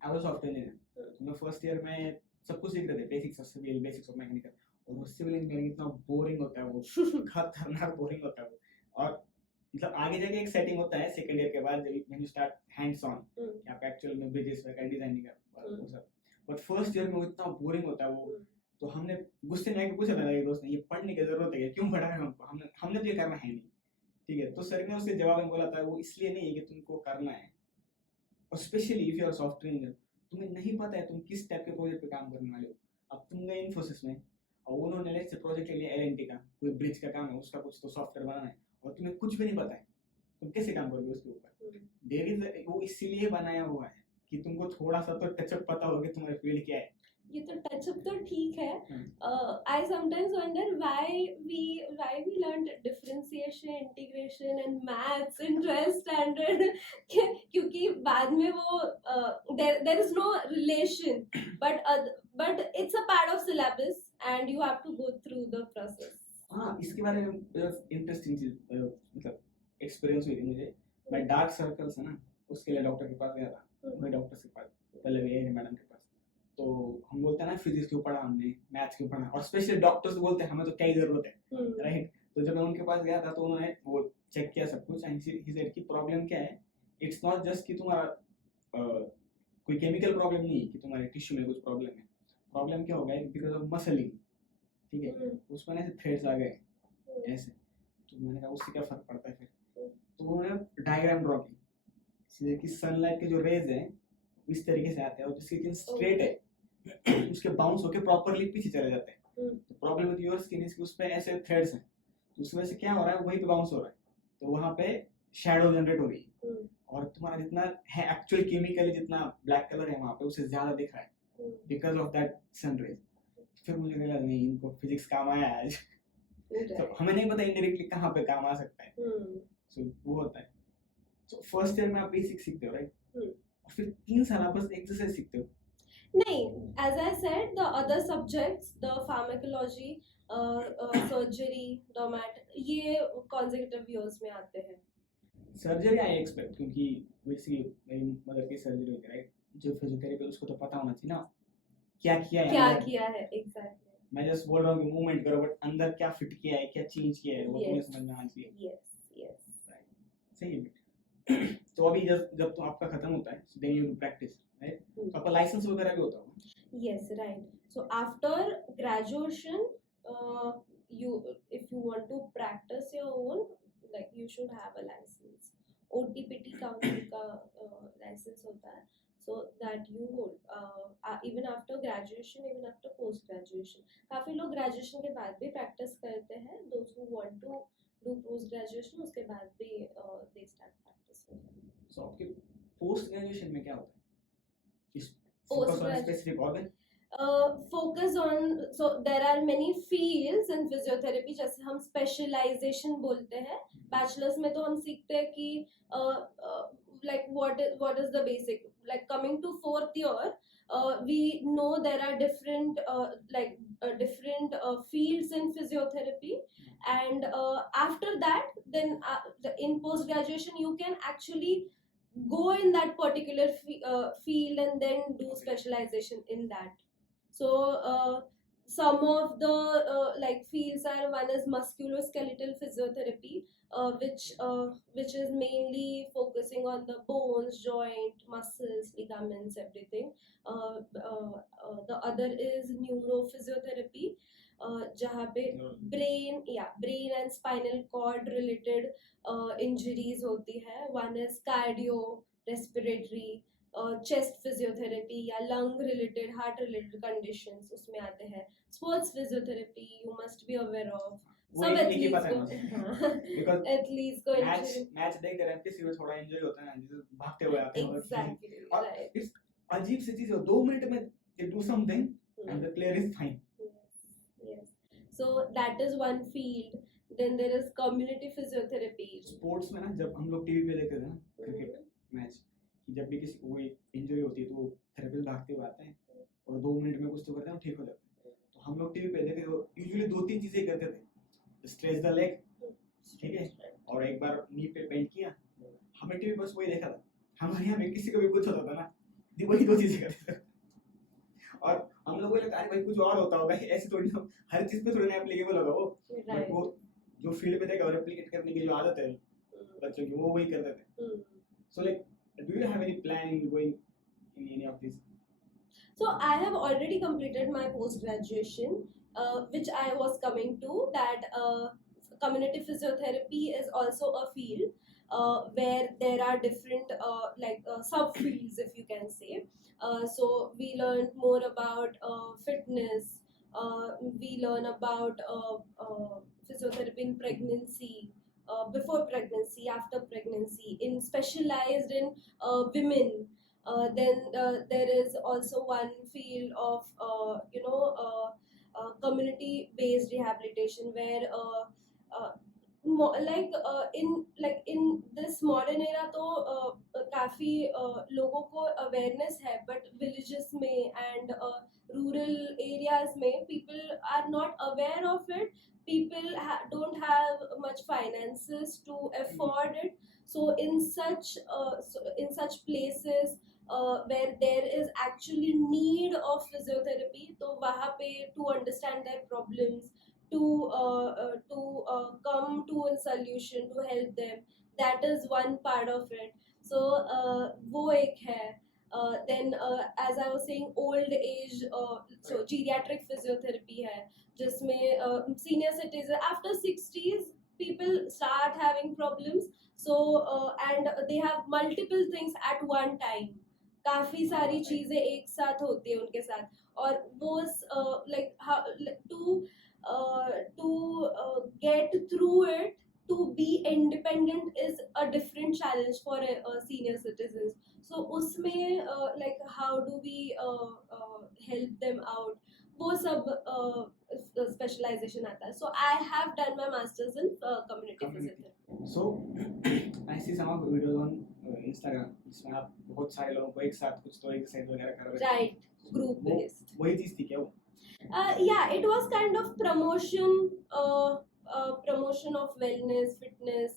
आई वाज सॉफ्टवेयर इंजीनियर, तो मैं फर्स्ट ईयर में सब कुछ सीख रहे थे, basics of civil, basics of mechanical, और वो सिविल इंजीनियरिंग इतना बोरिंग होता है, वो खतरनाक बोरिंग होता है. और मतलब आगे जाके एक सेटिंग होता है सेकंड ईयर के बाद, when you start hands on, आप एक्चुअल में ब्रिजेस वगैरह डिजाइनिंग का वो सब. बट फर्स्ट ईयर में वो इतना बोरिंग होता है वो. तो हमने गुस्से में आके पूछा था मेरे दोस्त ने, ये पढ़ने की जरूरत है, क्यों पढ़ा है हमको, हमने तो ये करना है नहीं, ठीक है. तो सर ने उसके जवाब में बोला था, वो इसलिए नहीं है कि तुमको करना है, और specially if you are software engineer, तुम्हें नहीं पता है तुम किस टाइप के प्रोजेक्ट पे काम करने वाले हो. अब तुम गए इन्फोसिस में और उन्होंने लेट्स से प्रोजेक्ट ले लिया एलएनटी का, कोई ब्रिज का काम है, उसका कुछ तो सॉफ्टवेयर बनाना है, और तुम्हें कुछ भी नहीं पता है, तुम कैसे काम करोगे उसके ऊपर. देयर इज, वो इसीलिए बनाया हुआ है कि तुमको थोड़ा सा तो टचअप पता होगा कि तुम्हारी फील्ड क्या है. ये तो टचअप तो ठीक है. I sometimes wonder why we learn differentiation, integration and maths in 12th standard. क्योंकि बाद में वो there is no relation, but it's a part of syllabus and you have to go through the process. हाँ, इसके बारे में interesting चीज मतलब एक्सपीरियंस हुई थी मुझे. मैं डार्क सर्कल्स है ना, उसके लिए डॉक्टर के पास गया था. मैं डॉक्टर के पास पहले गए मैडम के पास, तो हम बोलते हैं ना फिजिक्स क्यों पढ़ा हमने, मैथ्स क्यों पढ़ा, और स्पेशली डॉक्टर्स बोलते हैं हमें तो क्या ही जरूरत है, राइट. तो जब मैं उनके पास गया था तो उन्होंने वो चेक किया सब कुछ, एंड ही सेड कि प्रॉब्लम क्या है, इट्स नॉट जस्ट कि तुम्हारा कोई केमिकल प्रॉब्लम नहीं है कि तुम्हारे टिश्यू में कुछ प्रॉब्लम है. प्रॉब्लम क्या होगा, बिकॉज ऑफ मसलिंग, ठीक है. उसमें ऐसे थ्रेड्स आ गए ऐसे. तो मैंने कहा उससे क्या फर्क पड़ता है फिर. तो उन्होंने डायग्राम ड्रॉ की सीधे कि सनलाइट के जो रेज है इस तरीके से आते हैं, और जिसकी स्किन स्ट्रेट है उसके बाउंस होके प्रॉपर्ली पीछे चले जाते हैं. तो problem with your skin is कि उसपे ऐसे थ्रेड्स हैं, तो उसमें से क्या हो रहा है, वहीं पे बाउंस हो रहा है, तो वहां पे शैडो जनरेट हो रही है, और तुम्हारा जितना है एक्चुअल केमिकली जितना ब्लैक कलर है वहां पे उससे ज्यादा दिख रहा है because of that sun rays. फिर मुझे लगा नहीं, इनको फिजिक्स काम आया आज. तो हमें नहीं पता इनडायरेक्टली कहाँ पे काम आ सकता है. सो वो होता है. तो फर्स्ट ईयर में आप बेसिक सीखते हो, राइट, और फिर 3 साल आप बस एक्सरसाइज सीखते हो. नहीं, as I said, the other subjects, the pharmacology, surgery, dermat, ये consecutive years में आते हैं. सर्जरी आई एक्सपेक्ट, क्योंकि बेसिकली मेरी मदर की सर्जरी हुई थी, राइट. जो फिजियोथेरेपी उसको तो पता होना चाहिए ना क्या किया है क्या अंदर। किया है एग्जैक्टली. मैं जस्ट बोल रहा हूँ कि मूवमेंट करो, बट अंदर क्या फिट किया है, क्या चेंज किया है, वो तुम्हें Yes. समझ में आना चाहिए. Yes, yes. सही है. तो अभी जब तो आपका खत्म होता है, then you do practice, right? Hmm. तो आपका लाइसेंस वगैरह भी होता होगा. Yes, right. So after graduation, you if you want to practice your own, like you should have a license. OTPT council का license होता है. So that you hold. Even after graduation, even after post graduation. काफी लोग graduation के बाद भी practice करते हैं. Those who want to do post graduation उसके बाद भी they start practicing. So आपके पोस्ट ग्रेजुएशन में क्या होता है? इस Post focus on a grad- specific organ? Focus on, so there are many fields in physiotherapy. जैसे हम specialization बोलते हैं. Bachelor's में तो हम सीखते हैं कि like what is the basic, like coming to fourth year, we know there are different different fields in physiotherapy, and after that then in post graduation you can actually go in that particular field and then do specialization in that. So some of the like fields are, one is musculoskeletal physiotherapy, which is mainly focusing on the bones, joint, muscles, ligaments, everything. The other is neurophysiotherapy, जहाँ पे brain and spinal cord related injuries होती है. One is cardio, respiratory, chest physiotherapy या lung related, heart related conditions उसमें आते हैं. Sports physiotherapy you must be aware of. सब athletes को एथलीट्स को मैच देख रहे हैं, किसी में थोड़ा इंजरी होता है ना, जैसे भागते हुए आते हैं. एग्जैक्टली और राइट. इस अजीब सी चीज है, 2 मिनट में they do something and the player is fine. Yes. So that is one field. Then there is community physiotherapy. Sports में ना, जब हम लोग टीवी पे देखते थे ना क्रिकेट मैच, जब भी किसी को कोई इंजरी होती है तो थेरेपिस्ट भागते हुए आते हैं और 2 मिनट में कुछ तो करते हैं, ठीक हो जाता है. तो हम लोग टीवी पे देखे तो यूजुअली 2-3 चीजें करते थे. स्ट्रेच द लेग, ठीक है, और एक बार नी पे पेंट किया. हमने टीवी बस वही देखा था. हमारे यहाँ में किसी को भी कुछ होता था ना, वही 2 चीजें करते थे. और हम लोग को लगता है भाई कुछ और होता होगा, ऐसे थोड़ी ना हर चीज पे थोड़ी ना एप्लीकेबल होगा वो. बट वो जो फील्ड में देखा और रेप्लिकेट करने की जो आदत है बच्चों की, वो वही करते थे. So like, do you have any plan in going in any of these? So I have already completed my post graduation, which I was coming to, that community physiotherapy is also a field where there are different sub fields, if you can say. So we learned more about fitness. We learn about physiotherapy in pregnancy, before pregnancy, after pregnancy, in specialized in women. Then there is also one field of community based rehabilitation, where in this modern era तो काफी लोगों को awareness है, but villages में and rural areas में people are not aware of it. People don't have much finances to afford it. So in such places where there is actually need of physiotherapy, तो वहाँ पे to understand their problems, to come to a solution to help them, that is one part of it. So वो एक है. Then as I was saying, old age, so geriatric physiotherapy है, जिसमें senior citizen after 60s people start having problems. So and they have multiple things at one time. काफी सारी चीजें एक साथ होती है उनके साथ, और वो to get through it, to be independent is a different challenge for senior citizens. So उसमें like how do we help them out, वो सब specialization आता है. So I have done my masters in community physiotherapy. So I see some of videos on Instagram जिसमें आप बहुत सारे लोगों को एक साथ कुछ तो एक्सरसाइज वगैरह कर रहे हैं. Right, group based. वही चीज थी क्या वो? Yeah, it was kind of promotion of wellness, fitness,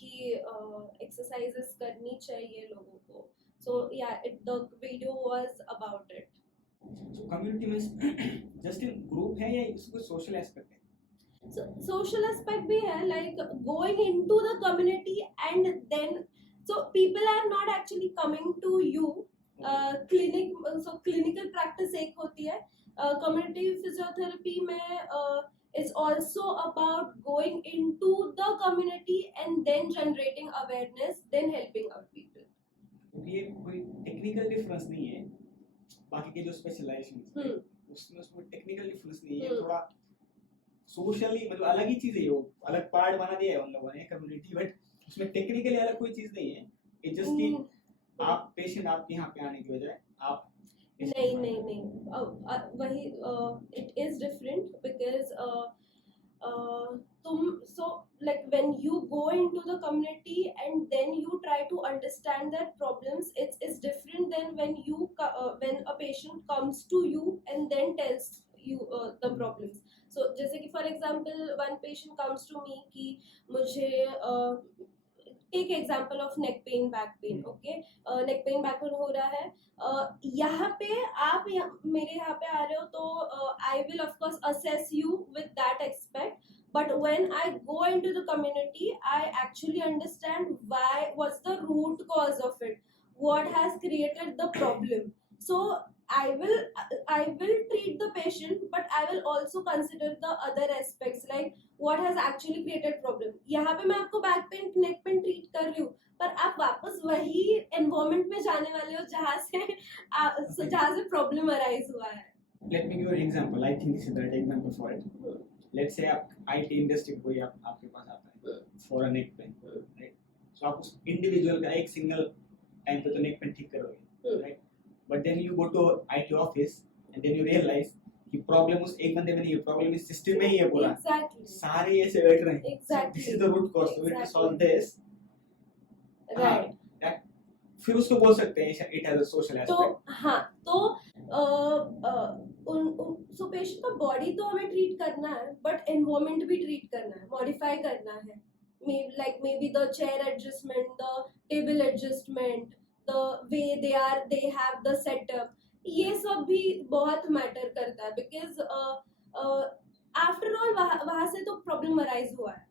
कि exercises करनी चाहिए लोगों को. So yeah, the video was about it. So community means just in group है या इसको social aspect है? So social aspect भी है, like going into the community and then so people are not actually coming to you. Clinic, so clinical practice एक होती है, community physiotherapy में is also about going into the community and then generating awareness, then helping out people. क्योंकि ये कोई technical difference नहीं है बाकी के जो specializations हैं उसमें technical difference नहीं है, थोड़ा socially मतलब अलग ही चीज़ है, वो अलग part बना दिया है उन लोगों ने community, but उसमें technically अलग कोई चीज़ नहीं है, it's just कि आप पेशेंट आपके यहाँ पे आने की बजाय आप नहीं वही it is different because तुम so like when you go into the community and then you try to understand their problems, it's different than when you when a patient comes to you and then tells you the problems. So जैसे कि for example one patient comes to me कि मुझे take example of neck pain, back pain, okay? Neck pain, back pain हो रहा है, यहाँ पे आप मेरे यहाँ पे आ रहे हो तो I will of course assess you with that aspect, but when I go into the community I actually understand why, what's the root cause of it, what has created the problem. So I will treat the patient, but I will also consider the other aspects like what has actually created problem. यहाँ पे मैं आपको back pain neck pain treat कर रही हूँ, पर आप वापस वही एनवायरनमेंट में जाने वाले हो जहाँ से प्रॉब्लम अराइज हुआ है. Let me give you an example. I think this is the right example for it. Let's say आप IT इंडस्ट्री कोई आपके पास आता है for a neck pain, right? So आप उस इंडिविजुअल का एक सिंगल टाइम पे तो नेक पेन ठीक करोगे, right? But then you go to IT office and then you realize कि प्रॉब्लम उस एक बंदे में नहीं है, प्रॉब्लम इस सिस्टम में ही है पूरा. Exactly. सारे ऐसे बैठ रहे हैं. Exactly. This is the root cause. So we have to solve this. Right. फिर उसको बोल सकते हैं it has a social aspect. तो हाँ, तो सो पेशेंट का बॉडी तो हमें ट्रीट करना है, बट एनवायरनमेंट भी ट्रीट करना है, मॉडिफाई करना है. Maybe the chair adjustment, the table adjustment, the way they have the setup, ये सब भी बहुत मैटर करता है बिकॉज आफ्टर ऑल वहाँ से तो प्रॉब्लम अराइज हुआ है.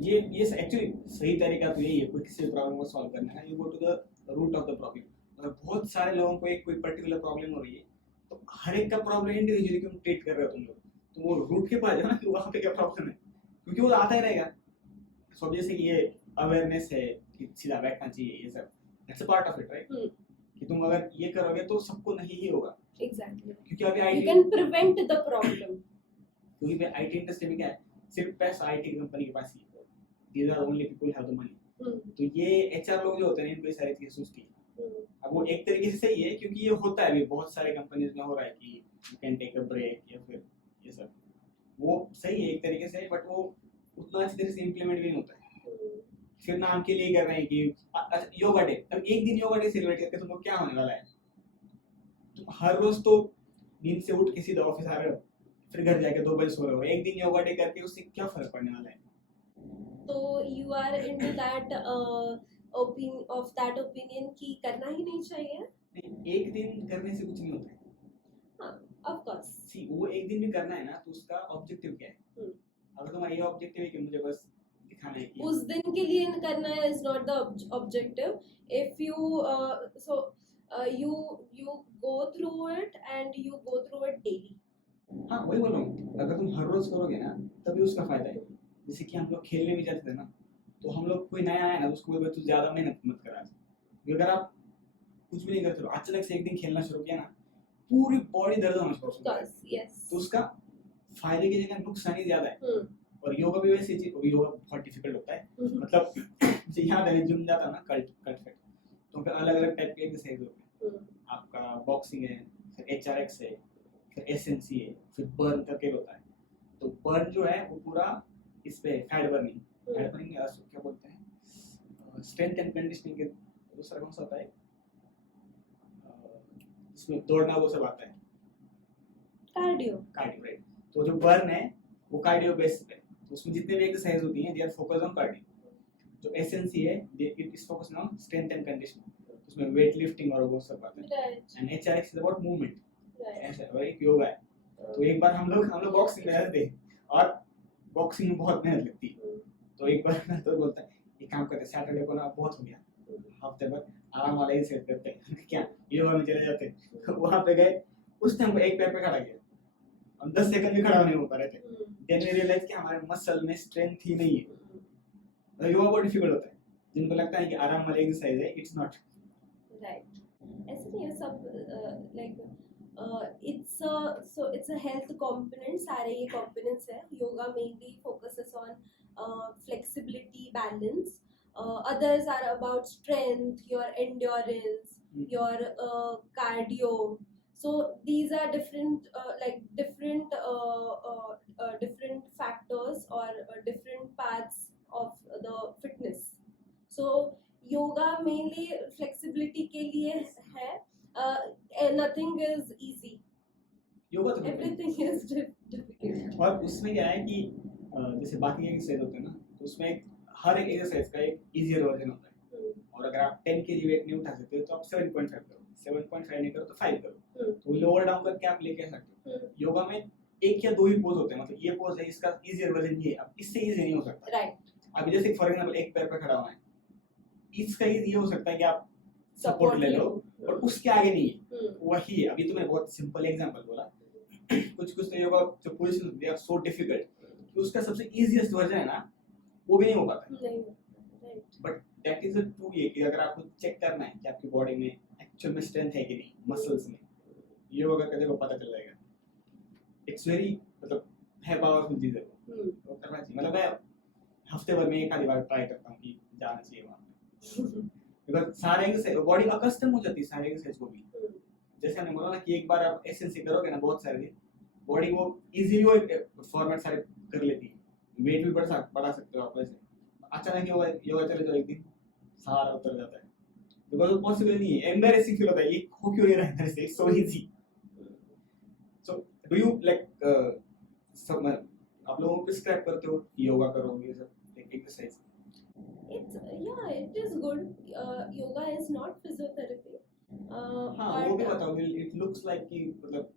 ये एक्चुअली सही तरीका तो यही है, कोई किसी प्रॉब्लम को सॉल्व करना है, you go to the root of the problem. अगर बहुत सारे लोगों को एक कोई पर्टिकुलर प्रॉब्लम हो रही है तो हर एक का प्रॉब्लम इंडिविजुअली क्यों ट्रीट कर रहे हो तुम लोग, तो वो रूट के पास जाओ ना कि वहाँ पे क्या प्रॉब्लम है, क्योंकि वो आता ही रहेगा. सब जैसे कि ये अवेयरनेस है कि सीधा बैठना चाहिए, ये सब that's a part of it, right? कि तुम अगर ये करोगे तो सबको नहीं ही होगा. एग्जैक्टली. क्योंकि अभी you can prevent the problem. क्योंकि आईटी इंडस्ट्री में क्या है, सिर्फ पैसा आईटी की कंपनी के पास ही है. These are only people who have the money. तो ये एचआर लोग जो होते हैं इनको ये सारी चीजें सोचती है. अब वो एक तरीके से सही है क्योंकि ये होता है अभी बहुत सारे कंपनीज में हो रहा है कि you can take a break या फिर ये सब, वो सही है एक तरीके से, बट वो उतना अच्छी तरह से इम्प्लीमेंट भी नहीं होता है. फिर नाम के लिए कर रहे हैं कि अच्छा योगा डे, अब एक दिन योगा डे सेलिब्रेट करके तुमको क्या होने वाला है? तुम हर रोज तो नींद से उठ के सीधा ऑफिस आ रहे हो, फिर घर जाके 2 बजे सो रहे हो. एक दिन योगा डे करके उससे क्या फर्क पड़ने वाला है? तो you are into that opinion कि करना ही नहीं चाहिए. नहीं, एक दिन करने से कुछ नहीं होता है. हाँ, ऑफ कोर्स. सी वो एक दिन भी करना है ना तो उसका ऑब्जेक्टिव क्या है? अगर तुम्हारा ये ऑब्जेक्टिव है कि मुझे बस दिखाना है कि उस दिन के लिए करना है is not the objective. If you you go through it and you go through it daily. हाँ वही बोल रहा हूँ, अगर तुम हर रोज करोगे ना तभी उसका फायदा है. जैसे कि हम लोग खेलने भी जाते थे ना, तो हम लोग कोई नया आया ना तो उसको बोलते तू ज्यादा मेहनत मत कर आज. अगर आप कुछ भी नहीं करते हो, अचानक से एक दिन खेलना शुरू किया ना, पूरी बॉडी दर्द होना शुरू हो जाता है. तो उसका फायदे की जगह नुकसान ही ज्यादा है. और योगा भी वैसी चीज, योगा बहुत डिफिकल्ट होता है. मतलब मुझे याद है जिम जाता ना कल्ट फिट, तो उनका अलग अलग टाइप के एक्सरसाइज होते हैं. आपका बॉक्सिंग है, फिर एचआरएक्स है, फिर एसएनसी है, फिर बर्न करके होता है. तो बर्न जो है वो पूरा इस पे फैट बर्निंग क्या बोलते हैं, स्ट्रेंथ एंड कंडीशनिंग के दूसरा कौन सा होता है, इसमें दौड़ना वो सब आता है, कार्डियो राइट. तो जो बर्न है वो कार्डियो बेस्ड है, तो उसमें जितने भी एक्सरसाइज होती हैं they are focused on cardio. जो एसएनसी है it is focused on strength and conditioning. उसमें वेट लिफ्टिंग और वो सब आता है, right, and HRX is about movement, right. ऐसा और एक योगा है। तो एक बार हम लोग बॉक्सिंग में रहते थे, और बॉक्सिंग में बहुत मेहनत लगती है। तो एक बार मैं तो बोलता है एक काम करते, सैटरडे को ना बहुत हो गया, हफ्ते भर आराम वाला ही सेट करते हैं क्या योगा में चले जाते। वहां पे गए, उस टाइम एक पैर पे खड़ा गया, हम 10 सेकंड भी खड़ा नहीं हो पा रहे थे। देन वी रियलाइज कि हमारे मसल में स्ट्रेंथ ही नहीं है। तो योगा बहुत डिफिकल्ट होता है, जिनको लगता है कि आराम वाला एक्सरसाइज है, इट्स नॉट। Right. ऐसे नहीं है सब like it's a health component, सारे ये components है। Yoga mainly focuses on flexibility, balance. Others are about strength, your endurance, your cardio. So these are different different factors or different paths of the fitness. So yoga mainly flexibility के लिए है, nothing is easy, yoga तो everything is difficult. और उसमें क्या है कि जैसे बाकी एक्सरसाइज होते हैं ना, तो उसमें हर एक एक्सरसाइज का एक इजियर वर्जन होता है। और अगर आप 10 kg वेट नहीं उठा सकते तो आप 7.5 करो, 7.5 नहीं करो तो 5 करो, तो लोअर डाउन करके आप लेके आ सकते हो। योगा में एक या दो ही पोज होते हैं, मतलब ये पोज है, इसका इजियर वर्जन ये, अब इससे इजी नहीं हो सकता। राइट। अभी जैसे फॉर एग्जांपल एक पैर पे खड़ा होना है, इसका ये हो सकता है कि आप सपोर्ट ले लो, और उसके आगे नहीं है, वही है। अभी तो मैंने बहुत सिंपल एग्जांपल बोला, कुछ तो योगा जो position they are so difficult कि उसका सबसे इजीएस्ट वर्जन है ना, वो भी नहीं हो पाता है। But that is a to ये कि अगर आपको चेक करना है कि आपकी बॉडी में एक्चुअल में स्ट्रेंथ है कि नहीं, मसल्स में, योगा करके देखो पता चल जाएगा। इट्स वेरी मतलब है पावरफुल चीज है, तो करना चाहिए। मतलब मैं हफ्ते भर में एक आधी बार ट्राई करता हूँ कि जाना चाहिए वहाँ, बिकॉज सारे एक्सरसाइज बॉडी अकस्टम हो जाती है सारे एक्सरसाइज को भी। जैसे हमने बोला ना कि एक बार आप एसएनसी करोगे ना बहुत सारे दिन, बॉडी वो इजीली वो फॉर्मेट सारे कर लेती है, वेट भी बढ़ा सकते हो आप। वैसे अचानक योगा चले जाओ एक दिन, सारा उतर जाता है, बिकॉज वो पॉसिबल नहीं है। एम्बैरेसिंग फील होता है, ये हो क्यों नहीं रहा है मेरे से, it's so easy. So do you like सब आप लोगों को प्रिस्क्राइब करते हो योगा करो, ये सब exercise? It is good. Yoga is not physiotherapy. हाँ, वो भी बताओ। इट लुक्स लाइक कि मतलब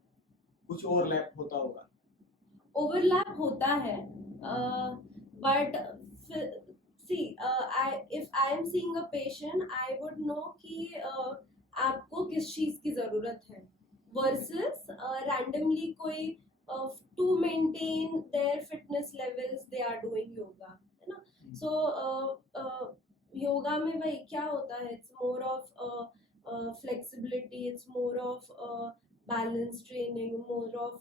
कुछ ओवरलैप होता होगा। ओवरलैप होता है, but if I am seeing a patient, I would know कि आपको किस चीज की जरूरत है, versus randomly कोई to maintain their fitness levels they are doing yoga, है ना। So योगा में भाई क्या होता है, it's more of flexibility, it's more of balance training, more of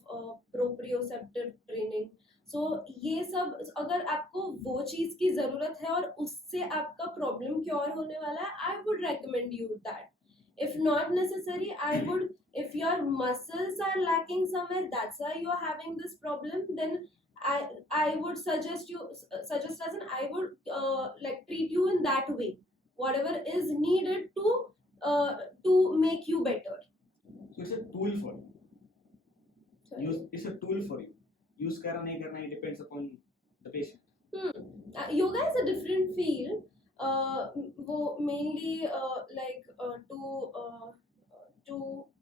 proprioceptive training. So ये सब अगर आपको वो चीज की जरूरत है और उससे आपका प्रॉब्लम क्योर होने वाला है, I would recommend you that. If not necessary, if your muscles are lacking somewhere, that's why you are having this problem, then I would suggest as in I would like treat you in that way, whatever is needed to make you better. So it's a tool for you. Sorry. It's a tool for you. Use करना नहीं करना, it depends upon the patient. Yoga is a different field. वो mainly to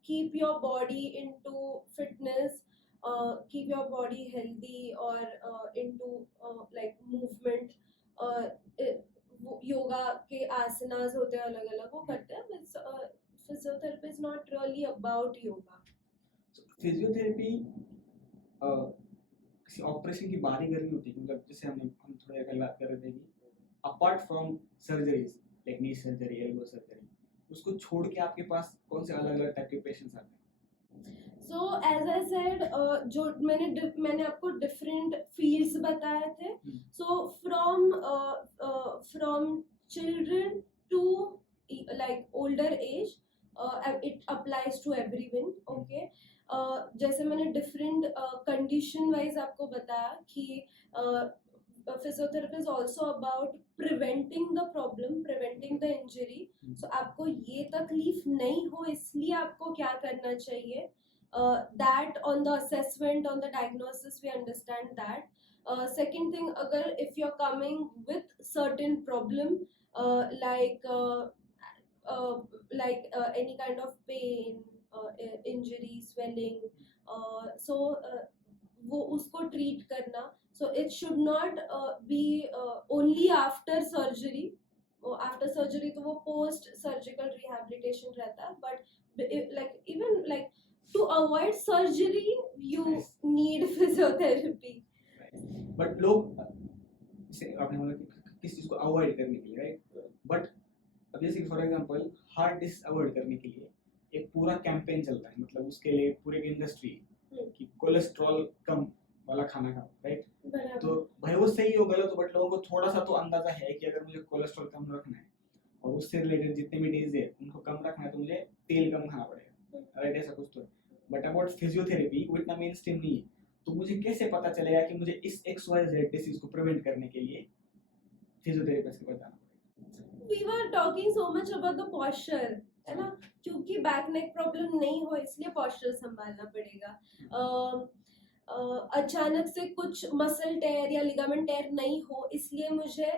keep your body into fitness, keep your body healthy, or into like movement. Yoga के आसनास होते हैं अलग अलग, वो करते हैं। Physiotherapy is not really about yoga. Physiotherapy किसी ऑपरेशन की बारी करनी होती है, मतलब जैसे हम थोड़ी देर पहले बात कर रहे थे कि apart from surgeries like knee surgery, elbow surgery, उसको छोड़ के आपके पास कौन से अलग अलग टाइप के पेशेंट्स आते हैं? So as I said, जो मैंने आपको डिफरेंट फील्ड्स बताए थे। So from children to like older age, it applies to everyone. Okay. जैसे मैंने डिफरेंट कंडीशन वाइज आपको बताया कि physiotherapy is also about preventing the problem, preventing the injury. So आपको ये तकलीफ नहीं हो, इसलिए आपको क्या करना चाहिए, that on the assessment, on the diagnosis we understand that. Second thing, अगर if you're coming with certain problem, like like any kind of pain, injury, swelling, so वो उसको treat करना. So it should not be only after surgery. After surgery तो वो post surgical rehabilitation रहता है, but like even like to avoid surgery you Nice. need physiotherapy. But लोग जैसे आपने बोला कि किस चीज को अवॉइड करने के लिए, राइट? बट अब जैसे कि for example heart disease avoid करने के लिए एक पूरा कैंपेन चलता है, मतलब उसके लिए पूरी एक इंडस्ट्री कि कोलेस्ट्रॉल कम वाला खाना खाओ, राइट? बराबर. तो भाई वो सही हो गलत हो, बट लोगों को थोड़ा सा तो अंदाजा है कि अगर मुझे कोलेस्ट्रॉल कम रखना है और उससे रिलेटेड जितने भी डिजीज है उनको कम रखना है तो मुझे तेल कम खाना पड़ेगा, राइट? ऐसा कुछ तो. बट अबाउट फिजियोथेरेपी वो इतना मेन स्ट्रीम नहीं है, तो मुझे कैसे पता चलेगा कि मुझे इस XYZ डिसीज को प्रिवेंट करने के लिए फिजियोथेरेपिस्ट को बताना पड़ेगा? We were talking so much about the posture, है ना? क्योंकि बैक नेक प्रॉब्लम नहीं हो इसलिए posture संभालना पड़ेगा. अचानक से कुछ मसल टेयर या लिगामेंट टेयर नहीं हो इसलिए मुझे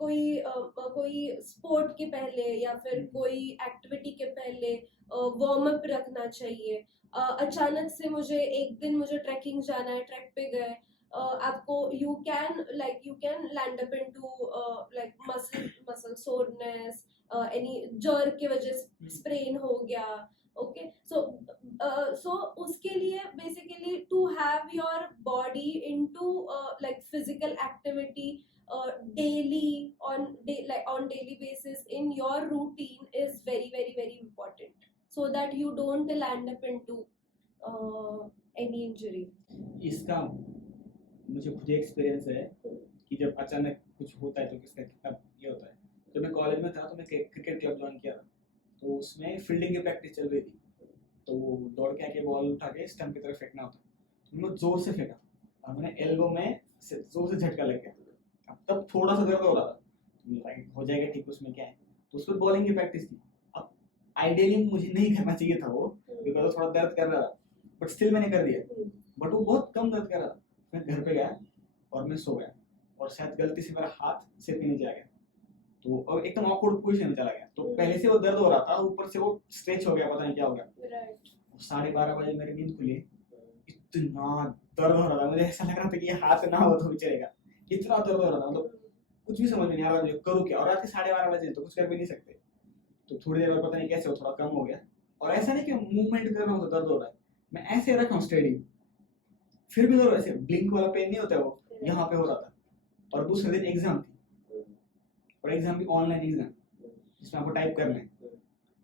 कोई स्पोर्ट के पहले या फिर कोई एक्टिविटी के पहले वार्म अप रखना चाहिए. अचानक से एक दिन मुझे ट्रैकिंग जाना है, ट्रैक पे गए, आपको you can land up into like muscle soreness, any jerk की वजह से sprain हो गया. Okay, so उसके लिए basically to have your body into like physical activity daily on daily basis in your routine is very very very important, so that you don't land up into any injury. इसका मुझे खुद experience है कि जब अचानक कुछ होता है तो किसका कितना ये होता है. जब मैं कॉलेज में था तो मैं क्रिकेट क्लब ज्वाइन किया था, तो उसमें फील्डिंग की प्रैक्टिस चल रही थी, तो वो दौड़ के आके बॉल उठा के स्टंप की तरफ फेंकना होता, तो मैंने जोर से फेंका और मैंने एल्बो में जोर से झटका लग गया. अब तब थोड़ा सा दर्द हो रहा था, राइट हो जाएगा ठीक, उसमें क्या है. तो उस पर बॉलिंग की प्रैक्टिस थी. अब आइडियली मुझे नहीं करना चाहिए था वो, बिकॉज थोड़ा दर्द कर रहा था, बट स्टिल मैंने कर दिया. बट वो बहुत कम दर्द कर रहा था. मैं घर पे गया और मैं सो गया और शायद गलती से मेरा हाथ सिर के नीचे आ गया, तो अब एकदम ऑकवर्ड पोजीशन में चला गया. तो पहले से वो दर्द हो रहा था, ऊपर से वो स्ट्रेच हो गया, पता नहीं क्या हो गया. Right. 12:30 बजे मेरी नींद खुली, इतना दर्द हो रहा था, मुझे ऐसा लग रहा था कि ये हाथ ना हो तो भी चलेगा, इतना दर्द हो रहा था. मतलब कुछ भी समझ में नहीं आ रहा मुझे करूँ क्या, और रात के 12:30 बजे तो कुछ कर भी नहीं सकते. तो थोड़ी देर बाद पता नहीं कैसे वो थोड़ा कम हो गया, और ऐसा नहीं कि मूवमेंट कर रहा हूँ तो दर्द हो रहा है, मैं ऐसे रखा हूँ स्टेडी, फिर भी दर्द. ऐसे ब्लिंक वाला पेन नहीं होता, वो यहाँ पे हो रहा था. और दूसरे दिन एग्जाम थी, और एग्जाम भी ऑनलाइन एग्जाम जिसमें आपको टाइप करना है.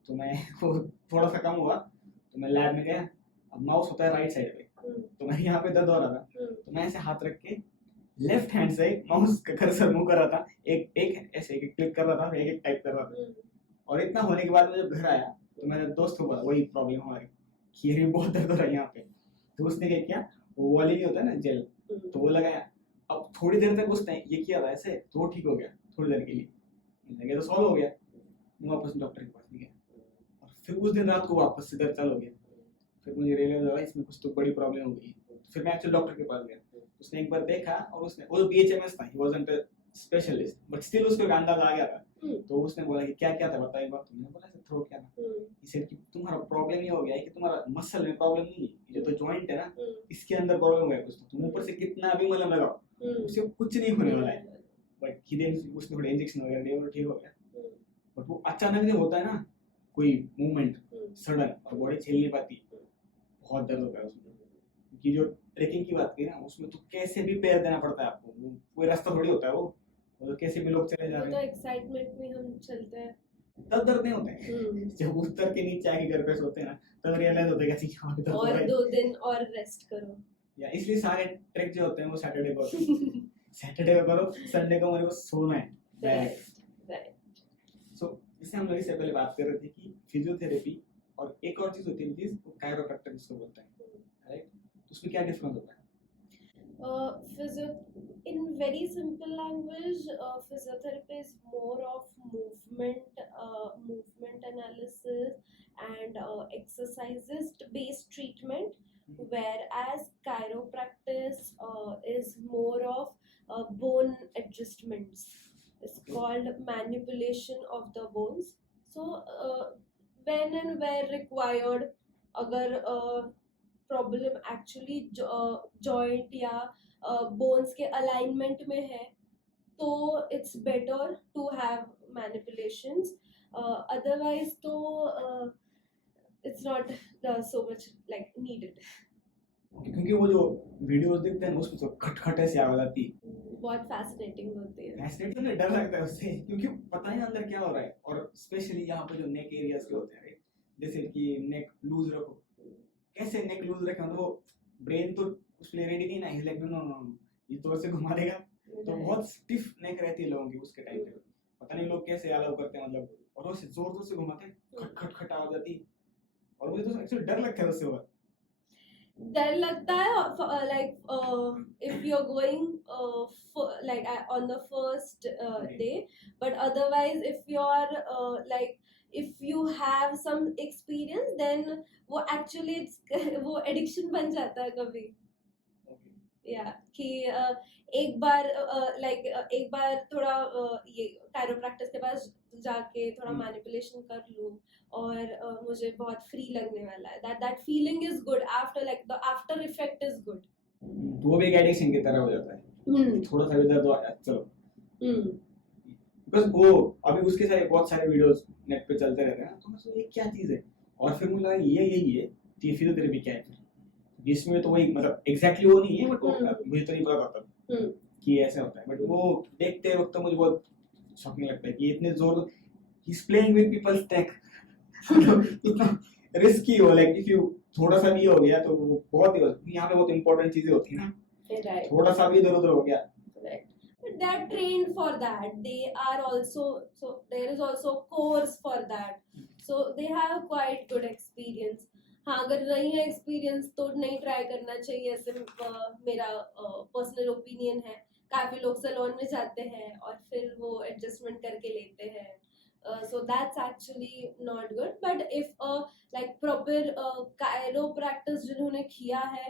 तो मैं वो थोड़ा सा कम हुआ तो मैं लैब में गया. अब माउस होता है राइट साइड पे, तो मैं यहाँ पे दर्द हो रहा था, तो मैं ऐसे हाथ रख के लेफ्ट हैंड से माउस का कर्सर मूव कर रहा था, एक ऐसे एक क्लिक कर रहा था, एक टाइप कर रहा था. और इतना होने के बाद मैं जब घर आया तो मेरे दोस्त को बोला वही प्रॉब्लम हमारी कि ये बहुत दर्द हो रहा है यहाँ पे. तो उसने क्या किया, वो वाली नहीं होता ना जेल, तो वो लगाया. अब थोड़ी देर तक उसने ये किया था ऐसे, तो वो ठीक हो गया थोड़ी देर के लिए, लगे तो सॉल्व हो गया. मैं वापस डॉक्टर के पास गया और फिर उस दिन रात को वापस से दर्द चालू हो गया. फिर मुझे रियलाइज हुआ इसमें कुछ तो बड़ी प्रॉब्लम हो गई. फिर मैं एक्चुअली डॉक्टर के पास गया, उसने एक बार देखा और उसने, वो BHMS था, he wasn't a specialist, but still उसको एक अंदाजा आ गया था. तो उसने बोला कि क्या क्या था बताइए बात. तुमने बोला थ्रोट क्या था, इसे कि तुम्हारा प्रॉब्लम ये हो गया है कि तुम्हारा मसल में प्रॉब्लम नहीं है, ये जो जॉइंट है ना इसके अंदर प्रॉब्लम हो गया कुछ. तो तुम ऊपर से कितना भी मलहम लगाओ उससे कुछ नहीं होने वाला है. बट ही उसने थोड़े इंजेक्शन वगैरह दिए और ठीक हो गया. बट वो अचानक जब होता है ना कोई मूवमेंट सडन और बॉडी झेल नहीं पाती, बहुत दर्द होता है उसमें. कि जो ट्रेकिंग की बात की ना, उसमें तो कैसे भी पैर देना पड़ता है आपको, वो कोई रास्ता थोड़ी होता है वो तो कैसे भी लोग चले जा रहे तो हैं. एक्साइटमेंट में हम चलते हैं, तब दर्द नहीं होते हैं. जब उतर के नीचे आके घर पे सोते हैं ना, तब रियलाइज होता है कि यहाँ पे दर्द हो रहा और है. 2 दिन और रेस्ट करो. या इसलिए सारे ट्रैक जो होते हैं वो सैटरडे को होते हैं. सैटरडे को करो, संडे को मेरे को सोना है. Right. सो इससे हम लोग इससे पहले बात कर रहे थे कि फिजियोथेरेपी और एक और चीज होती है चीज वो कायरोप्रैक्टर जिसको बोलते हैं, राइट? तो उसमें क्या डिफरेंस होता है? In very simple language, physiotherapy is more of movement analysis and exercises based treatment, whereas chiropractic is more of bone adjustments. is called manipulation of the bones. So when and where required, अगर problem actually joint या bones के alignment में है तो it's better to have manipulations, otherwise तो it's not so much like needed. क्योंकि वो जो वीडियोस देखते हैं उसमें तो खटखट ऐसी आवाज आती है, बहुत फैसिनेटिंग होती है. फैसिनेट तो नहीं, डर लगता है उससे क्योंकि पता नहीं अंदर क्या हो रहा है. और स्पेशली यहाँ पे जो नेक एरियाज के होते हैं right? जैसे कि नेक लूज रखो, कैसे नेक लूज रखे, मतलब वो ब्रेन तो उसके लिए रेडी नहीं ना, is like no no no, ये तो ऐसे घुमा देगा. तो बहुत स्टिफ नेक रहती है लोगों की उसके टाइम पे, पता नहीं लोग कैसे अलाउ करते हैं, मतलब और वो जोर जोर से घुमाते हैं, खट खट खट आवाज आती है. और मुझे तो एक्चुअली डर लगता है उससे. और डर लगता है like if you are going like on the first day, but otherwise if you are like if you have some experience then वो एक्चुअली वो एडिक्शन बन जाता है कभी. या कि एक बार एक बार थोड़ा ये कायरोप्रैक्टिस के पास जाके थोड़ा मैनिपुलेशन कर लूं और मुझे बहुत फ्री लगने वाला है. That feeling is good after, like the after effect is good. वो भी एक एडिक्शन की तरह हो जाता है. थोड़ा सा भी दर्द हो चलो, बिकॉज वो अभी उसके साथ बहुत सारे वीडियोस नेट पे चलते रहते हैं, तो मैं सोचा ये क्या चीज है, और फिर मुझे लगा ये यही है. तो फिजियोथेरेपी क्या है, जिसमें तो वही मतलब एग्जैक्टली वो नहीं है, बट मुझे तो नहीं पता था कि ऐसा होता है. बट वो देखते वक्त तो मुझे बहुत शॉकिंग लगता है कि इतने जोर, he is playing with people's tech. इतना रिस्की हो, लाइक इफ यू थोड़ा सा भी हो गया तो वो बहुत ही, यहाँ पे बहुत इंपॉर्टेंट चीजें होती है ना, थोड़ा सा भी इधर उधर हो गया. They are trained for that. They are also, so there is also course for that. So they have quite good experience. हाँ, अगर नहीं है एक्सपीरियंस तो नहीं ट्राई करना चाहिए, ऐसे मेरा पर्सनल ओपिनियन है. काफी लोग सैलून में जाते हैं और फिर वो एडजस्टमेंट करके लेते हैं, so that's actually not good. But if like proper chiropractic जिन्होंने किया है,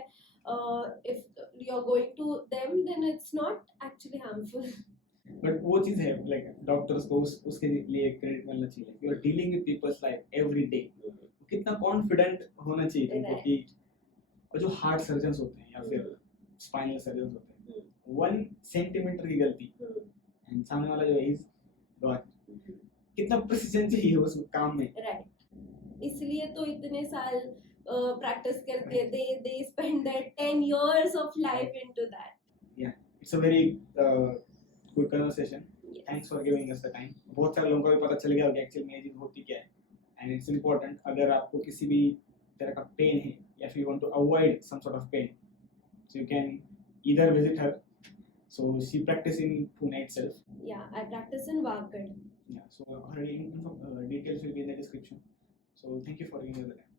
if you're going to them then it's not actually harmful. But वो चीज है, लाइक डॉक्टर्स को उसके लिए क्रेडिट मिलना चाहिए. You are dealing with people's life every day, कितना कॉन्फिडेंट होना चाहिए तुमको कि, और जो हार्ट सर्जन्स होते हैं या फिर स्पाइनल सर्जन्स होते हैं, 1 सेंटीमीटर की गलती एंड सामने वाला जो इज गॉट, कितना प्रिसिजन चाहिए उस काम में. राइट, इसलिए तो इतने साल प्रैक्टिस करते हैं. they spend their 10 years of life into that. Yeah, it's a very good conversation. Yes. Thanks for giving us the time. बहुत सारे लोगों को भी पता चल गया कि एक्चुअली में ये चीज होती क्या है, and it's important. अगर आपको किसी भी तरह का पेन है या फिर you want to avoid some sort of pain, so you can either visit her. So she practice in Pune itself. Yeah, I practice in Wagad. Yeah, so her details will be in the description. So thank you for giving us the time.